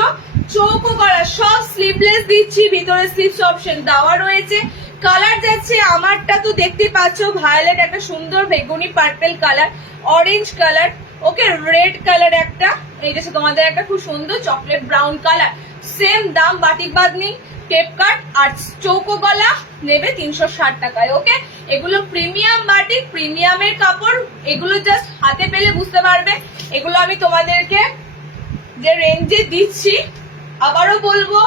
চৌকো গলা, সব স্লিভলেস দিচ্ছি, ভিতরে স্লিভস অপশন দেওয়া রয়েছে। কালার যাচ্ছে আমারটা তো দেখতে পাচ্ছ ভায়োলেট, একটা সুন্দর বেগুনি পার্পেল কালার, অরেঞ্জ কালার, ওকে, রেড কালার একটা, এই যে তোমাদের একটা খুব সুন্দর চকলেট ব্রাউন কালার, সেম দাম বাটিক বাঁধনি টেপ কাট আর চৌকো গলা নেবে 360 টাকায়। ওকে, এগুলো প্রিমিয়াম বাটিক, প্রিমিয়ামের কাপড়, এগুলো জাস্ট হাতে পেলে বুঝতে পারবে। এগুলো আমি তোমাদেরকে যে রেঞ্জে দিচ্ছি, আবারও বলবো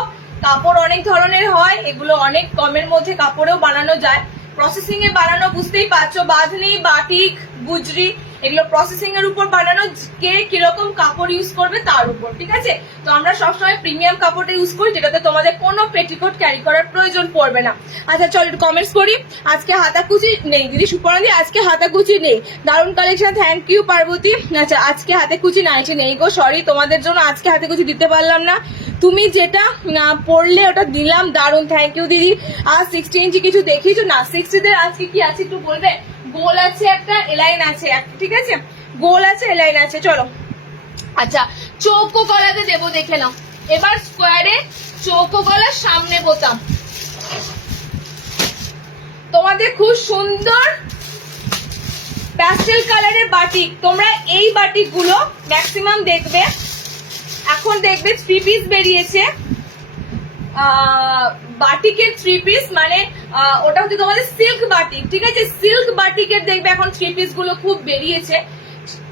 কাপড় অনেক ধরনের হয়, এগুলো অনেক কমের মধ্যে কাপড়েও বানানো যায়, প্রসেসিং এ বানানো, বুঝতেই পারছো, বাঁধনি বাটিক গুজরি এগুলো প্রসেসিং এর উপর বানানো, কে কিরকম কাপড় ইউজ করবে তার উপর, ঠিক আছে। তো আমরা সবসময় প্রিমিয়াম কাপড়টা ইউজ করি, যেটাতে তোমাদের কোনো পেটিকোট ক্যারি করার প্রয়োজন পড়বে না। আচ্ছা চলো একটু কমেন্টস করি। আজকে হাতাকুচি নেই দিদি, সুপর্ণাদি আজকে হাতাকুচি নেই, দারুণ কালেকশন, থ্যাংক ইউ পার্বতী। আচ্ছা আজকে হাতে কুচি নাইটি নেই গো, সরি তোমাদের জন্য আজকে হাতে কুচি দিতে পারলাম না, তুমি যেটা পড়লে ওটা দিলাম, দারুণ, থ্যাংক ইউ দিদি। আর 60 ইঞ্চি কিছু দেখিয়েছো না, 60 দের আজকে কি আছে একটু বলবে? গোল আছে একটা, এলাইন আছে একটা, ঠিক আছে, গোল আছে এলাইন আছে, চলো। আচ্ছা চৌকো গলাতে দেবো, দেখে নাও এবার স্কোয়ারে চৌকো গলার সামনে বোতাম, তোমাদের খুব সুন্দর প্যাস্টেল কালারের বাটিক, তোমরা এই বাটিক গুলো ম্যাক্সিমাম দেখবে, এখন দেখবে 3 পিস বেরিয়েছে, বাটিকের 3 পিস, মানে ওটা হচ্ছে তোমাদের সিল্ক বাটিক, ঠিক আছে, সিল্ক বাটিকের দেখবে এখন 3 পিস গুলো খুব বেরিয়েছে,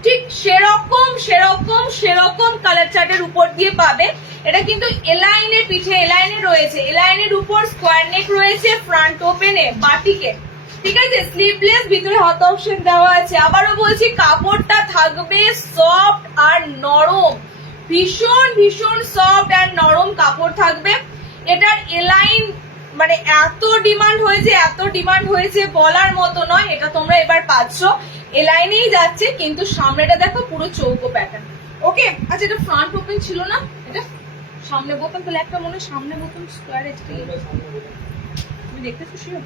ঠিক সেরকম সেরকম সেরকম কালার চার্টের উপর দিয়ে পাবে। এটা কিন্তু এলাইনের পিঠে এলাইনে রয়েছে, এলাইনের উপর স্কোয়ার নেক রয়েছে, ফ্রন্ট ওপেনে বাটিকে, ঠিক আছে, স্লিভলেস, ভিতরে হাত অপশন দেওয়া আছে। আবারও বলছি কাপড়টা থাকবে সফট আর নরম, ভীষণ ভীষণ সফট আর নরম কাপড় থাকবে। এটার এলাইন মানে এত ডিমান্ড হয়েছে বলার মতো নয়, এটা তোমরা এবার পাচ্ছ, এলাইনেই যাচ্ছে, কিন্তু সামনেটা দেখো পুরো চৌকো প্যাটার্ন। ওকে, আচ্ছা এটা ফ্রন্ট ওপেন ছিল না, এটা সামনে বোতাম, তাহলে একটা মনে সামনে বোতাম স্কোয়ার, তুমি দেখতেছো শিওর?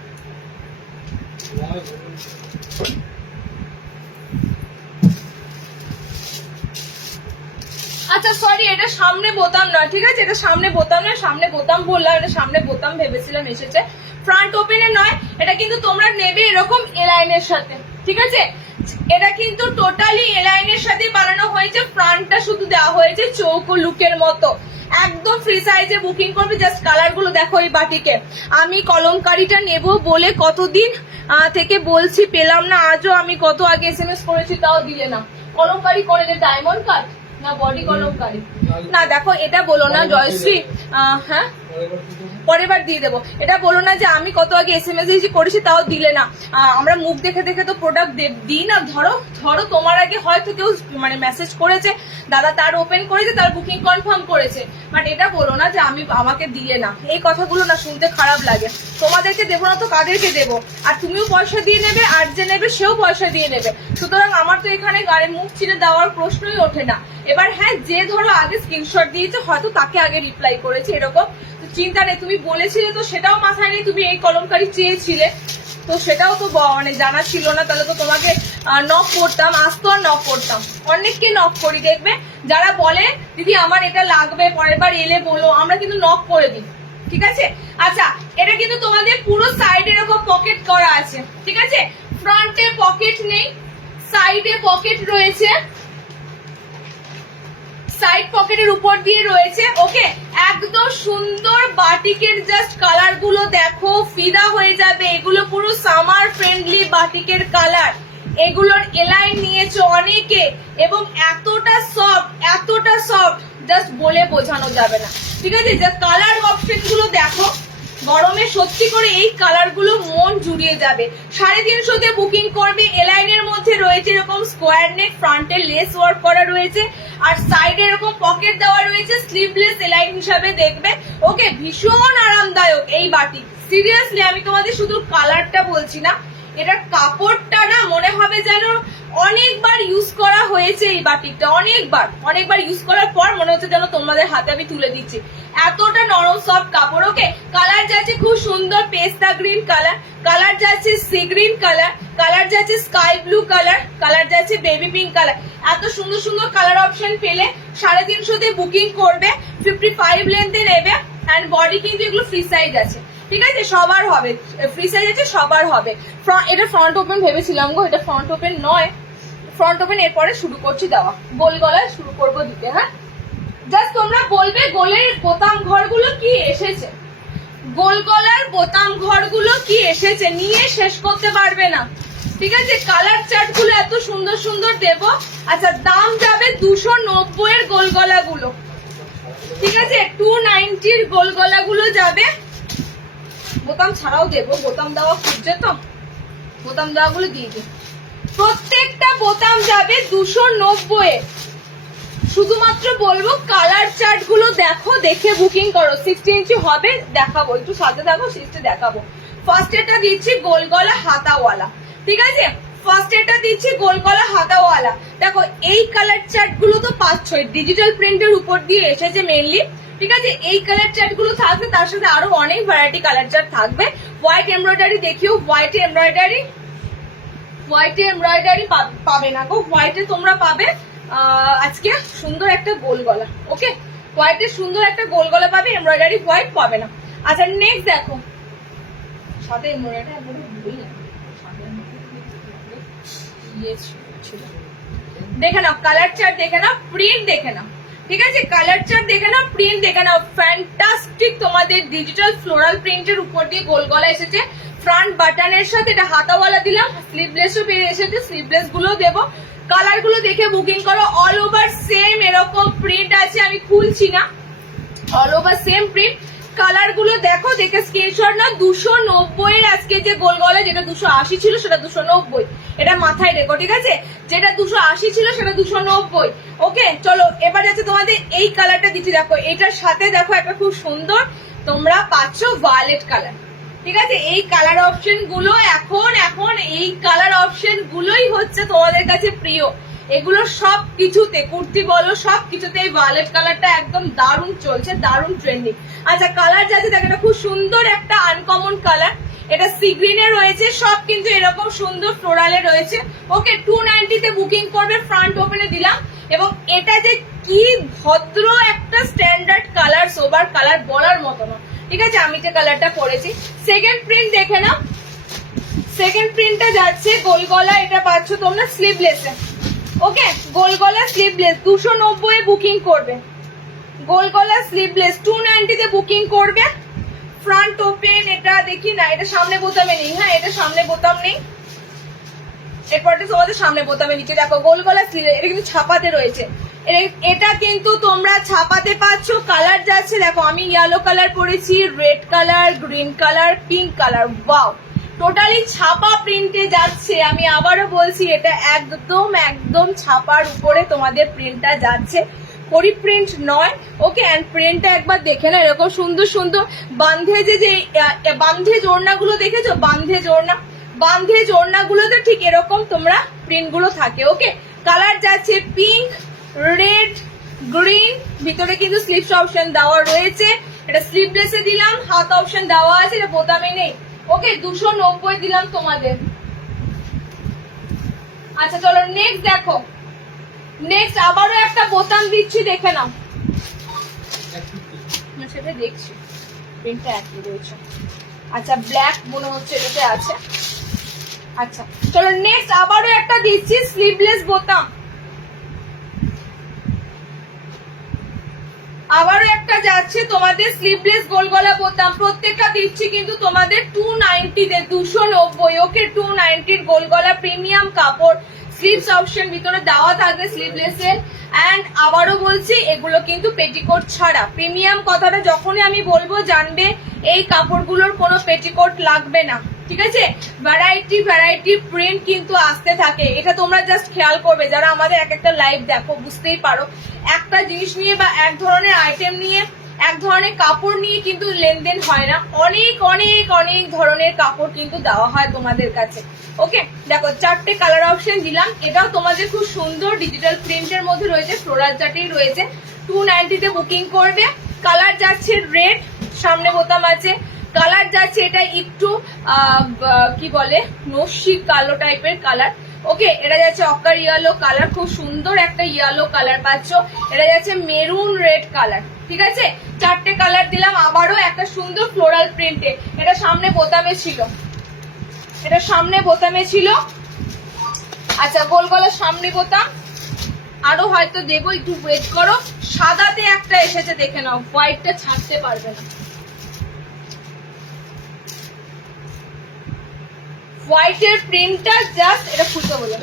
আচ্ছা সরি, এটা সামনে বোতাম নয়, ঠিক আছে, এটা সামনে বোতাম নয়, সামনে বোতাম বললাম, এটা সামনে বোতাম ভেবেছিলাম এসেছে, ফ্রন্ট ওপেনে নয়, এটা কিন্তু তোমরা নেবে এরকম এলাইনের সাথে, ঠিক আছে, এটা কিন্তু টোটালি এলাইনের সাথে বানানো হয়েছে, ফ্রন্টটা শুধু দেওয়া হয়েছে চৌকো লুকের মতো, একদম ফ্রি সাইজে বুকিং করবে। জাস্ট কালার গুলো দেখো এই বাটিকে, আমি কলমকারিটা নেব বলে কতদিন থেকে বলছি, পেলাম না, আজও আমি কত আগে SMS করেছি তাও দিলে না। কলমকারি করে যে ডায়মন্ড কাট না বডি কলমকারি না, দেখো এটা বলো না জয়শ্রী, হ্যাঁ পরের বার দিয়ে দেবো, এটা বলো না যে আমি কত আগে SMS করেছি তাও দিলে না, আমরা মুখ দেখে দেখে তো প্রোডাক্ট দিই না। ধরো তোমার আগে হয়তো কেউ মানে মেসেজ করেছে, দাদা তার ওপেন করেছে, তার বুকিং কনফার্ম করেছে, বাট এটা বলো না যে আমাকে দিলে না, এই কথাগুলো না শুনতে খারাপ লাগে। তোমাদেরকে দেবো না তো কাদেরকে দেবো? আর তুমিও পয়সা দিয়ে নেবে, আর যে নেবে সেও পয়সা দিয়ে নেবে, সুতরাং আমার তো এখানে গাড়ি মুখ চিনে দেওয়ার প্রশ্নই ওঠে না। এবার হ্যাঁ, যে ধরো আগে স্ক্রিনশট দিয়েছে হয়তো তাকে আগে রিপ্লাই করেছে, এরকম চিন্তা নেই, তুমি বলেছিলে তো সেটাও মাথায় নেই, তুমি এই কলমকারি চেয়েছিলে তো সেটাও তো মানে জানা ছিল না, তাহলে তো তোমাকে নক করতাম, আসতো আর নক করতাম, অনেককে নক করি, দেখবে যারা বলে দিদি আমার এটা লাগবে পরের বার এলে বলো, আমরা কিন্তু নক করে দিই, ঠিক আছে। আচ্ছা এটা কিন্তু তোমাদের পুরো সাইডে এরকম পকেট করা আছে, ঠিক আছে, ফ্রন্টে পকেট নেই, সাইডে পকেট রয়েছে, সাইড পকেটের উপর দিয়ে রয়েছে। ওকে, একদম সুন্দর বাটি বাটিকের জাস্ট কালার গুলো দেখো, ফিদা হয়ে যাবে। এগুলো পুরো সামার ফ্রেন্ডলি বাটিকের কালার। এগুলোর এলাইন নিয়েছো অনেকে এবং এতটা সফট জাস্ট বলে বোঝানো যাবে না, ঠিক আছে? যা কালার অপশন গুলো দেখো, গরমে সত্যি করে এই কালার গুলো মন জুড়িয়ে যাবে। 350 বুকিং করবে। এলাইনের মধ্যে রয়েছে এরকম স্কোয়ার নেক, ফ্রন্টে লেস ওয়ার্ক করা রয়েছে আর সাইডে এরকম পকেট দেওয়া রয়েছে, স্লিভলেস এলাইন হিসাবে দেখবে। ওকে, ভীষণ আরামদায়ক এই বাটিক। সিরিয়াসলি আমি তোমাদের শুধু কালারটা বলছি না, এটার কাপড়টা না মনে হবে যেন অনেকবার ইউজ করা হয়েছে। এই বাটিকটা অনেকবার ইউজ করার পর মনে হচ্ছে যেন তোমাদের হাতে আমি তুলে দিচ্ছি, এতটা নরম সফট কাপড়। ওকে, কালার যাচ্ছে খুব সুন্দর পেস্তা গ্রিন কালার, কালার যাচ্ছে সি গ্রিন কালার, কালার যাচ্ছে স্কাই ব্লু কালার, কালার যাচ্ছে বেবি পিঙ্ক কালার। এত সুন্দর সুন্দর কালার অপশন পেলে 350 বুকিং করবে। 55 লেন্থে নেবে অ্যান্ড বডি কিন্তু এগুলো ফ্রি সাইজ আছে, ঠিক আছে? সবার হবে, ফ্রি সাইজ আছে, সবার হবে। এটা ফ্রন্ট ওপেন ভেবেছিলাম গো, এটা ফ্রন্ট ওপেন নয়, ফ্রন্ট ওপেন এরপরে শুরু করছি দেওয়া, গোল গলায় শুরু করবো দিতে। হ্যাঁ, জাস্ট তোমরা বলবে গোলের বোতাম ঘরগুলো কি এসেছে, গোল গলার বোতাম ঘরগুলো কি এসেছে, নিয়ে শেষ করতে পারবে না, ঠিক আছে? কালার চার্ট গুলো এত সুন্দর সুন্দর দেব। আচ্ছা, দাম যাবে 290 এর গোল গলাগুলো, ঠিক আছে? 290 এর গোল গলাগুলো যাবে। বোতাম ছাড়াও দেবো, বোতাম দেওয়া খুঁজছে তো, বোতাম দেওয়া গুলো দিয়ে দিই। প্রত্যেকটা বোতাম যাবে 290 এ। শুধুমাত্র বলবো কালার চার্ট গুলো দেখো, দেখে বুকিং করো। 60 ইঞ্চি হবে, দেখাবো, একটু সাথে থাকো, 60 দেখাবো। ফার্স্ট এটা দিচ্ছি গোল গলা হাতাওয়ালা, ঠিক আছে? ফার্স্ট এটা দিচ্ছি গোল গলা হাতাওয়ালা। দেখো এই কালার চার্ট গুলো তো পাচ্ছই, ডিজিটাল প্রিন্টের উপর দিয়ে এসেছে মেনলি, ঠিক আছে? এই কালার চার্ট গুলো থাকবে, তার সাথে আরো অনেক ভ্যারাইটি কালার চার্ট থাকবে। হোয়াইট এমব্রয়ডারি দেখিও, হোয়াইটে এমব্রয়ডারি পাবে না গো, হোয়াইটে তোমরা পাবে আজকে সুন্দর একটা গোল গলা। ওকে, হোয়াইটে সুন্দর একটা গোল গলা পাবে, এমব্রয়ডারি হোয়াইট পাবে না। আচ্ছা, নেক্সট দেখো, সাথে এমব্রয়ডারি দেখে নাও, কালার চার্ট দেখে নাও, প্রিন্ট দেখে নাও, ঠিক আছে? কালার চার্ট দেখে নাও, প্রিন্ট দেখে নাও। ফ্যান্টাস্টিক তোমাদের ডিজিটাল ফ্লোরাল প্রিন্টের উপর দিয়ে গোল গলা এসেছে। ফ্রন্ট বাটনের সাথে এটা হাতাওয়ালা দিলাম, স্লিভলেসও পেয়ে এসেছে, স্লিভলেস গুলো দেবো। কালার গুলো দেখে বুকিং করো। অল ওভার সেম এরকম প্রিন্ট আছে, আমি খুলছি না, all over same print. Colour গুলো দেখো, দেখে স্ক্রিনশট নাও। 290 এর আজকে যে গোল গলা, যেটা 280 ছিল সেটা 290, এটা মাথায় রেখো, ঠিক আছে? যেটা 280 ছিল সেটা 290। ওকে, চলো এবার যাচ্ছে তোমাদের এই কালারটা দিচ্ছি। দেখো এটার সাথে দেখো একটা খুব সুন্দর তোমরা পাচ্ছ ভায়োলেট কালার, ঠিক আছে? এই কালার অপশন গুলো এখন এই কালার অপশন গুলোই হচ্ছে তোমাদের কাছে প্রিয়। এগুলো সব কিছুতে, কুর্তি বলো, সব কিছুতে এই ভায়োলেট কালারটা একদম দারুণ চলছে, দারুণ ট্রেন্ডিং। আচ্ছা, কালার যাচ্ছে দেখো, এটা খুব সুন্দর একটা আনকমন কালার, এটা সি গ্রিনে রয়েছে, সব কিন্তু এরকম সুন্দর ফ্লোরালে রয়েছে। ওকে, 290 তে বুকিং করবে, ফ্রন্ট ওপেনে দিলাম। এবং এটা যে কি ভদ্র একটা স্ট্যান্ডার্ড কালার, সোবার কালার বলার মতো না, ঠিক আছে? আমি যে কালারটা পরেছি। সেকেন্ড প্রিন্ট দেখে নাও, সেকেন্ড প্রিন্টটা যাচ্ছে গোল গলা, এটা পাচ্ছ তোমরা স্লিভলেসে। ওকে, গোল গলা স্লিভলেস 290 এ বুকিং করবে, গোল গলা স্লিভলেস 290 তে বুকিং করবে। ফ্রন্ট ওপেন, এটা দেখি না, এটা সামনে বোতামে নেই। হ্যাঁ, এটা সামনে বোতাম নেই, এরপরটা তোমাদের সামনে বোতামে নিচে দেখো গোল গলা স্লিভ, এটা কিন্তু ছাপাতে রয়েছে। এটা কিন্তু তোমরা ছাপাতে পাচ্ছ। কালার যাচ্ছে দেখো, আমি ইয়েলো কালার পরেছি, red colour, green colour, pink colour. Wow, totally ছাপা প্রিন্টে যাচ্ছে। আমি আবারও বলছি, এটা একদম ছাপার উপরে তোমাদের প্রিন্টটা যাচ্ছে, করি প্রিন্ট নয়। ওকে, এন্ড প্রিন্টটা একবার দেখে না, এরকম সুন্দর সুন্দর বান্ধে যে বান্ধে জোড়নাগুলো দেখেছো, বান্ধে জোড়নাগুলোতে ঠিক এরকম তোমরা প্রিন্ট গুলো থাকে। ওকে, কালার যাচ্ছে পিঙ্ক, রেড, গ্রিন, ভিতরে কিন্তু স্লিভস অপশন দেওয়া রয়েছে। এটা স্লিভলেসে দিলাম, হাত অপশন দেওয়া আছে, এটা বোতামে নেই। ওকে, 290 দিলাম তোমাদের। আচ্ছা চলো নেক্সট দেখো, নেক্সট আবারও একটা বোতাম দিচ্ছি, দেখে নাও। সেটা দেখছি, প্রিন্টটা একই রয়েছে। আচ্ছা, ব্ল্যাক মনে হচ্ছে এটাতে আছে। আচ্ছা চলো নেক্সট আবারও একটা দিচ্ছি, স্লিভলেস বোতাম। আবারও একটা যাচ্ছে তোমাদের স্লিভলেস গোল গলা বোতাম প্রত্যেকটা দিচ্ছি কিন্তু তোমাদের 290 290। ওকে 290 গোল গলা প্রিমিয়াম কাপড়, স্লিভস অপশন ভিতরে দেওয়া থাকবে স্লিভলেস এর। এন্ড আবারও বলছি এগুলো কিন্তু পেটিকোট ছাড়া। প্রিমিয়াম কথাটা যখনই আমি বলবো জানবে এই কাপড়গুলোর কোনো পেটিকোট লাগবে না, ঠিক আছে। ভ্যারাইটি প্রিন্ট কিন্তু আসতে থাকে, এটা তোমরা জাস্ট খেয়াল করবে যারা আমাদের এক একটা লাইভ দেখো, বুঝতেই পারো একটা জিনিস নিয়ে বা এক ধরনের আইটেম নিয়ে এক ধরনের কাপড় নিয়ে কিন্তু লেনদেন হয় না, অনেক অনেক অনেক ধরনের কাপড় কিন্তু দেওয়া হয় তোমাদের কাছে। ওকে দেখো 4টে কালার অপশন দিলাম, এটাও তোমাদের খুব সুন্দর ডিজিটাল প্রিন্টের মধ্যে রয়েছে, ফ্লোরাল চাটেই রয়েছে। 290 তে বুকিং করবে। কালার যাচ্ছে রেড, সামনে বোতাম আছে। কালার যাচ্ছে এটা একটু কি বলে নস্যি কালো টাইপের কালার। ওকে এটা যাচ্ছে অকার ইয়েলো কালার, খুব সুন্দর একটা ইয়েলো কালার পাচ্ছ। এটা যাচ্ছে মেরুন রেড কালার, ঠিক আছে। 4টে কালার দিলাম, আবারও একটা সুন্দর ফ্লোরাল প্রিন্টে। এটা সামনে বোতামে ছিল, এটা সামনে বোতামে ছিল। আচ্ছা গোল গলার সামনে বোতাম আরো হয়তো দেবো, একটু ওয়েট করো। সাদাতে একটা এসেছে দেখে নাও, হোয়াইটটা ছাড়তে পারবে না। হোয়াইটের প্রিন্টটা জাস্ট এটা খুলতে বলো,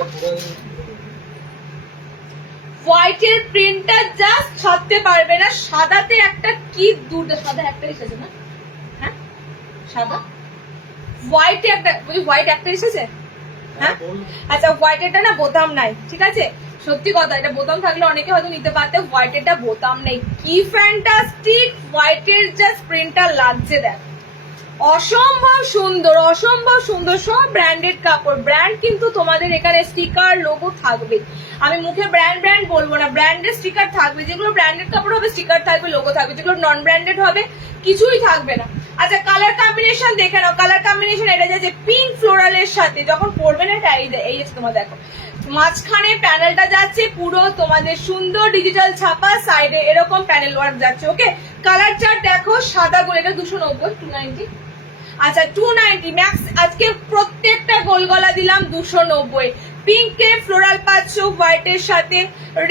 হোয়াইটের প্রিন্টটা জাস্ট ছাড়তে পারবে না। সাদাতে একটা কি দুটো সাদা একটা এসেছে না, হ্যাঁ সাদা হোয়াইটে একটা, হোয়াইট একটা এসেছে, হ্যাঁ আচ্ছা হোয়াইটেরটা না বোতাম নাই, ঠিক আছে। সত্যি কথা, এটা বোতাম থাকলে অনেকে হয়তো নিতে পারতে, হোয়াইটেরটা বোতাম নেই। কি ফ্যান্টাস্টিক হোয়াইটের জাস্ট প্রিন্টটা লাগছে, দেখ অসম্ভব সুন্দর, অসম্ভব সুন্দর। সব ব্র্যান্ডেড কাপড়, ব্র্যান্ড কিন্তু তোমাদের এখানে স্টিকার লোগো থাকবে। আমি মুখে ব্র্যান্ড বলবো না, ব্র্যান্ডের স্টিকার থাকবে। যেগুলো ব্র্যান্ডেড কাপড় হবে স্টিকার থাকবে, লোগো থাকবে। যেগুলো নন ব্র্যান্ডেড হবে কিছুই থাকবে না। আচ্ছা কালার কম্বিনেশন দেখে নাও, কালার কম্বিনেশন এটা যাচ্ছে পিঙ্ক ফ্লোরালের সাথে, যখন পরবে না এটা এই আছে তোমার দেখো মাঝখানে প্যানেলটা যাচ্ছে পুরো তোমাদের সুন্দর ডিজিটাল ছাপা, সাইডে এরকম প্যানেল ওয়ার্ক যাচ্ছে। ওকে কালার চার্ট দেখো, সাদা গুলো এটা 290 290। আচ্ছা 290 ম্যাক্স। আজকে প্রত্যেকটা গোল গলা দিলাম 290। পিঙ্কে ফ্লোরাল পাচ্ছ হোয়াইটের সাথে,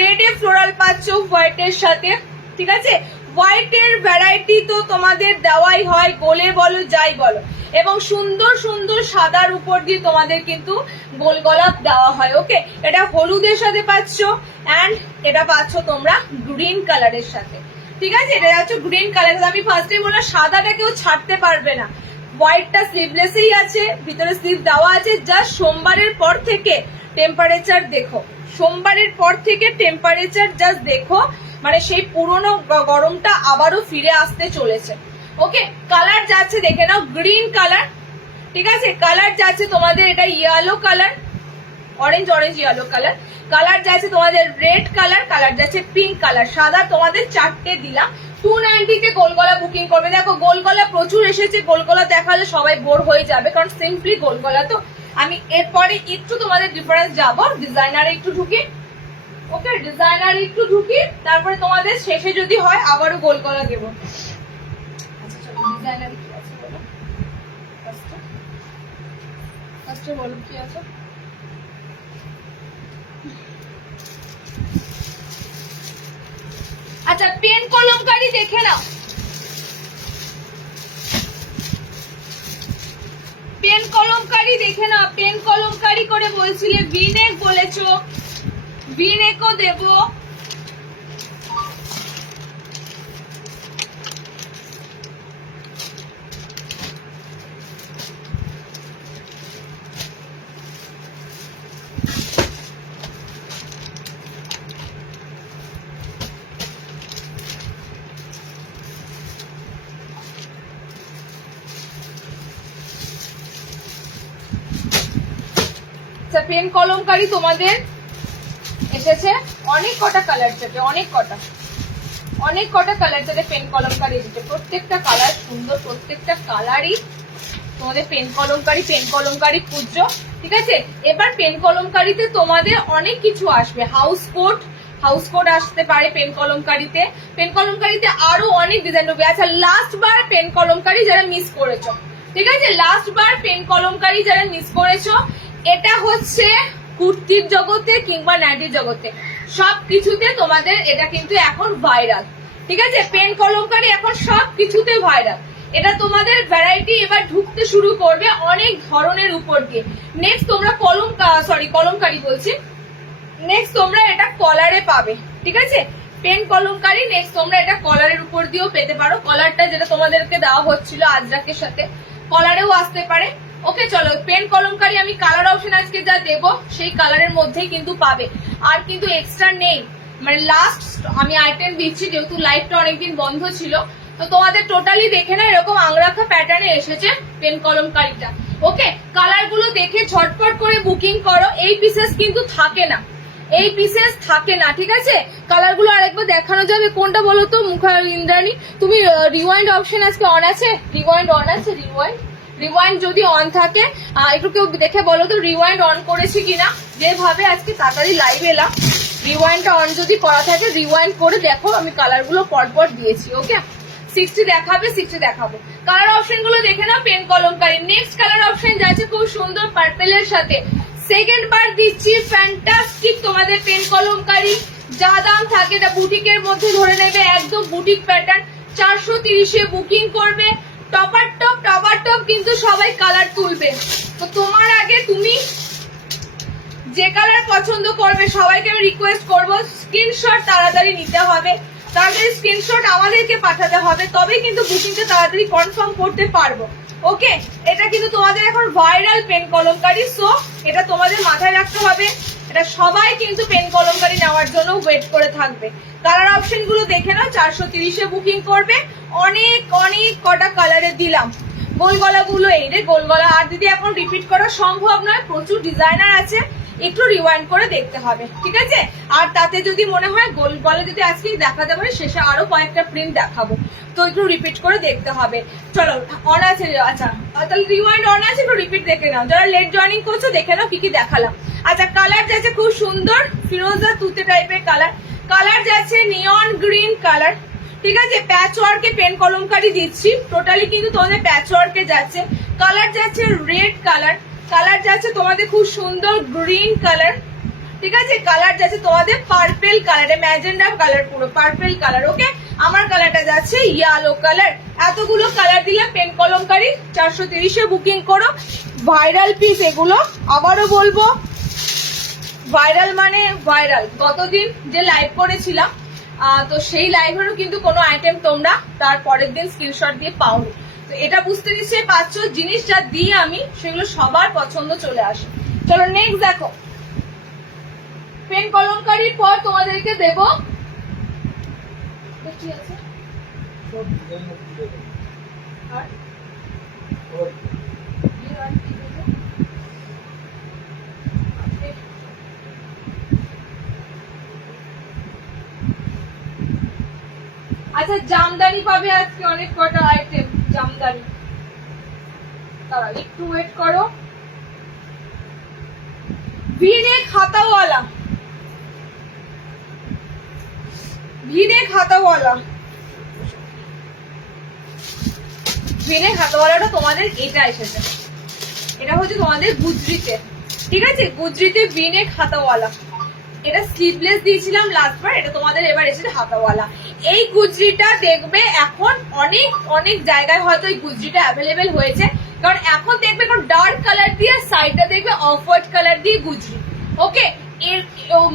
রেডে ফ্লোরাল পাচ্ছ হোয়াইটের সাথে, ঠিক আছে। হোয়াইটের ভ্যারাইটি তো তোমাদের দেওয়াই হয়, গোলে বলো যাই বলো, এবং সুন্দর সুন্দর সাদার উপর দিয়ে তোমাদের কিন্তু গোল গলা দেওয়া হয়। ওকে এটা হলুদের সাথে পাচ্ছ, অ্যান্ড এটা পাচ্ছ তোমরা গ্রিন কালারের সাথে, ঠিক আছে। এটা যাচ্ছে গ্রিন কালার। আমি ফার্স্টে বললাম সাদাটা কেউ ছাড়তে পারবে না। হোয়াইটটা স্লিভলেসই আছে, ভিতরে স্লিভ দেওয়া আছে। জাস্ট সোমবারের পর থেকে টেম্পারেচার দেখো, সোমবারের পর থেকে টেম্পারেচার জাস্ট দেখো, মানে সেই পুরনো গরমটা আবারও ফিরে আসতে চলেছে। ওকে কালার যাচ্ছে দেখে নাও গ্রিন কালার, ঠিক আছে। কালার যাচ্ছে তোমাদের এটা yellow colour, orange orange yellow colour. Colour যাচ্ছে তোমাদের রেড কালার, কালার যাচ্ছে পিঙ্ক কালার। সাদা তোমাদের 4টে দিলাম। 290 তে গোলগলা বুকিং করবে। দেখো গোলগলা প্রচুর এসেছে, গোলগলা দেখালে সবাই বোর হয়ে যাবে, কারণ সিম্পলি গোলগলা তো। আমি এরপরে একটু তোমাদের ডিফারেন্স যাবো, ডিজাইনারে একটু ঢুকি। ওকে ডিজাইনার একটু ঢুকি, তারপরে তোমাদের শেষে যদি হয় আবারও গোলগলা দেবো। আচ্ছা চলো ডিজাইনারে কি আছে বলো, ফার্স্টে বলো কি আছে। আচ্ছা পেন কলমকারি দেখে নাও, পেন কলমকারি দেখে নাও। পেন কলমকারি করে বলছিলে, ভিনেক বলেছো, ভিনেকও দেবো। পেন কলমকারি তোমাদের এসেছে অনেক কটা কালার থেকে, অনেক কটা কালার থেকে পেন কলমকারি এসেছে। প্রত্যেকটা কালার সুন্দর, প্রত্যেকটা কালারই তোমাদের পেন কলমকারি খুঁজছো, ঠিক আছে। এবার পেন কলমকারিতে তোমাদের অনেক কিছু আসবে, হাউস কোট আসতে পারে পেন কলমকারিতে। পেন কলমকারিতে আরো অনেক ডিজাইন হবে। আচ্ছা লাস্ট বার পেন কলমকারি যারা মিস করেছো, ঠিক আছে, লাস্ট বার পেন কলমকারি যারা মিস করেছো, এটা হচ্ছে কুর্তির জগতে কিংবা নাইটির জগতে সব কিছুতে তোমাদের এটা কিন্তু এখন ভাইরাল, ঠিক আছে। পেন কলমকারি এখন সব সবকিছুতে ভাইরাল। এটা তোমাদের ভ্যারাইটি এবার ঢুকতে শুরু করবে অনেক ধরনের উপর দিয়ে। নেক্সট তোমরা কলমকারি বলছি, নেক্সট তোমরা এটা কলারে পাবে, ঠিক আছে, পেন কলমকারি। নেক্সট তোমরা এটা কলারের উপর দিয়েও পেতে পারো, কলারটা যেটা তোমাদেরকে দেওয়া হচ্ছিল আজরাকের সাথে কলারেও আসতে পারে। ওকে চলো, পেন কলমকারি আমি কালার অপশন আজকে যা দেবো সেই কালারের মধ্যেই কিন্তু পাবে, আর কিন্তু এক্সট্রা নেই। মানে লাস্ট আমি আইটেম দিচ্ছি, যেহেতু লাইভটা অনেকদিন বন্ধ ছিল, তো তোমাদের টোটালি দেখে না এরকম আংরাখা প্যাটার্নে এসেছে পেন কলমকারিটা। ওকে, কালার গুলো দেখে ঝটপট করে বুকিং করো। এই পিসেস কিন্তু থাকে না, এই পিসেস থাকে না, ঠিক আছে। কালার গুলো আরেকবার দেখানো যাবে, কোনটা বলো তো ইন্দ্রাণী? তুমি রিওয়াইন্ড অপশন আজকে অন আছে? রিওয়াইন্ড অন আছে? রিওয়াইন্ড যদি অন থাকে একটু কেউ দেখে বলো তো রিওয়াইন্ড অন করেছি কিনা। যেভাবে আজকে তাড়াতাড়ি লাইভ এলাম, রিওয়াইন্ডটা অন যদি করা থাকে রিওয়াইন্ড করে দেখো, আমি কালার গুলো পরপর দিয়েছি। ওকে, 60 দেখাবে, 60 দেখাবো। কালার অপশন গুলো দেখে নাও pen kalamkari. Next colour option যাচ্ছে খুব সুন্দর পার্পেলের সাথে, সেকেন্ড বার দিচ্ছি ফ্যান্টাস্টিক তোমাদের পেন কলমকারি। যা দাম থাকে এটা বুটিকের মধ্যে ধরে নেবে, একদম বুটিক প্যাটার্ন। 430-এ বুকিং করবে। টপার টপ কিন্তু সবাই কালার তুলবে। তো তোমার আগে তুমি যে কালার পছন্দ করবে সবাইকে আমি রিকোয়েস্ট করবো স্ক্রিনশট তাড়াতাড়ি নিতে হবে, তাড়াতাড়ি স্ক্রিনশট আমাদেরকে পাঠাতে হবে, তবেই কিন্তু বুকিংটা তাড়াতাড়ি কনফার্ম করতে পারবো। ওকে, এটা কিন্তু তোমাদের এখন ভাইরাল পেন কলমকারি, সো এটা তোমাদের মাথায় রাখতে হবে। এটা সবাই কিন্তু পেন কলমকারি নেওয়ার জন্য ওয়েট করে থাকবে। কালার অপশন গুলো দেখে নাও, 430-এ বুকিং করবে। অনেক অনেক কটা কালারে দিলাম। গোলগলা গুলো এই রে গোলগলা, আর দিদি এখন রিপিট করা সম্ভব নয়, প্রচুর ডিজাইনার আছে, একটু রিওয়াইন্ড করে দেখতে হবে, ঠিক আছে। আর তাতে যদি মনে হয় গোলগলা যদি আজকে দেখাতে পারে, শেষে আরো কয়েকটা প্রিন্ট দেখাবো, তো একটু রিপিট করে দেখতে হবে। চলো অন আছে, আচ্ছা তাহলে রিওয়াইন্ড অন আছে, একটু রিপিট দেখে নাও। যারা লেট জয়েনিং করছো দেখে নাও কি কি দেখালাম। আচ্ছা, কালার যাচ্ছে খুব সুন্দর ফিরোজা তুতে টাইপের কালার, কালার যাচ্ছে নিয়ন গ্রিন কালার, ঠিক আছে। প্যাচ ওয়ার্কে পেন কলমকারি দিচ্ছি, টোটালি কিন্তু তোমাদের প্যাচ ওয়ার্কে যাচ্ছে। কালার যাচ্ছে রেড কালার, কালার যাচ্ছে তোমাদের খুব সুন্দর গ্রিন কালার, ঠিক আছে। কালার যাচ্ছে তোমাদের পার্পেল কালার, ম্যাজেন্ডা কালার, পুরো পার্পেল কালার। ওকে, আমার কালারটা যাচ্ছে ইয়েলো কালার। এতগুলো কালার দিলে পেন কলমকারি 430-এ বুকিং করো। ভাইরাল পিস এগুলো, আবারও বলবো ভাইরাল মানে ভাইরাল। গতদিন যে লাইভ করেছিলাম, তো সেই লাইভেরও কিন্তু কোনো আইটেম তোমরা তার পরের দিন স্ক্রিনশট দিয়ে পাওনি, তো এটা বুঝতে নিশ্চয়ই পারছো জিনিস যা দিই আমি সেগুলো সবার পছন্দ চলে আসে। চলো নেক্সট দেখো, পেন কলমকারির পর তোমাদেরকে দেব কি আছে আচ্ছা, জামদানি পাবে আজকে অনেক কটা আইটেম। জামদানি, তারা একটু ওয়েট করো। ভিনেক হাতাওয়ালা, ভিনেক হাতাওয়ালা, ভিনেক হাতাওয়ালাটা তোমাদের এটা এসেছে, এটা হচ্ছে তোমাদের গুজরিতে, ঠিক আছে। গুজরিতে ভিনেক হাতাওয়ালা, এটা স্লিভলেস দিয়েছিলাম লাস্টবার, এটা তোমাদের এবার এসেছে হাতাওয়ালা। এই গুজরিটা দেখবে এখন অনেক অনেক জায়গায় হয়তো এই গুজরিটা অ্যাভেলেবেল হয়েছে, কারণ এখন দেখবে এখন ডার্ক কালার দিয়ে, সাইডটা দেখবে অফ হোয়াইট কালার দিয়ে গুজরি। ওকে, এর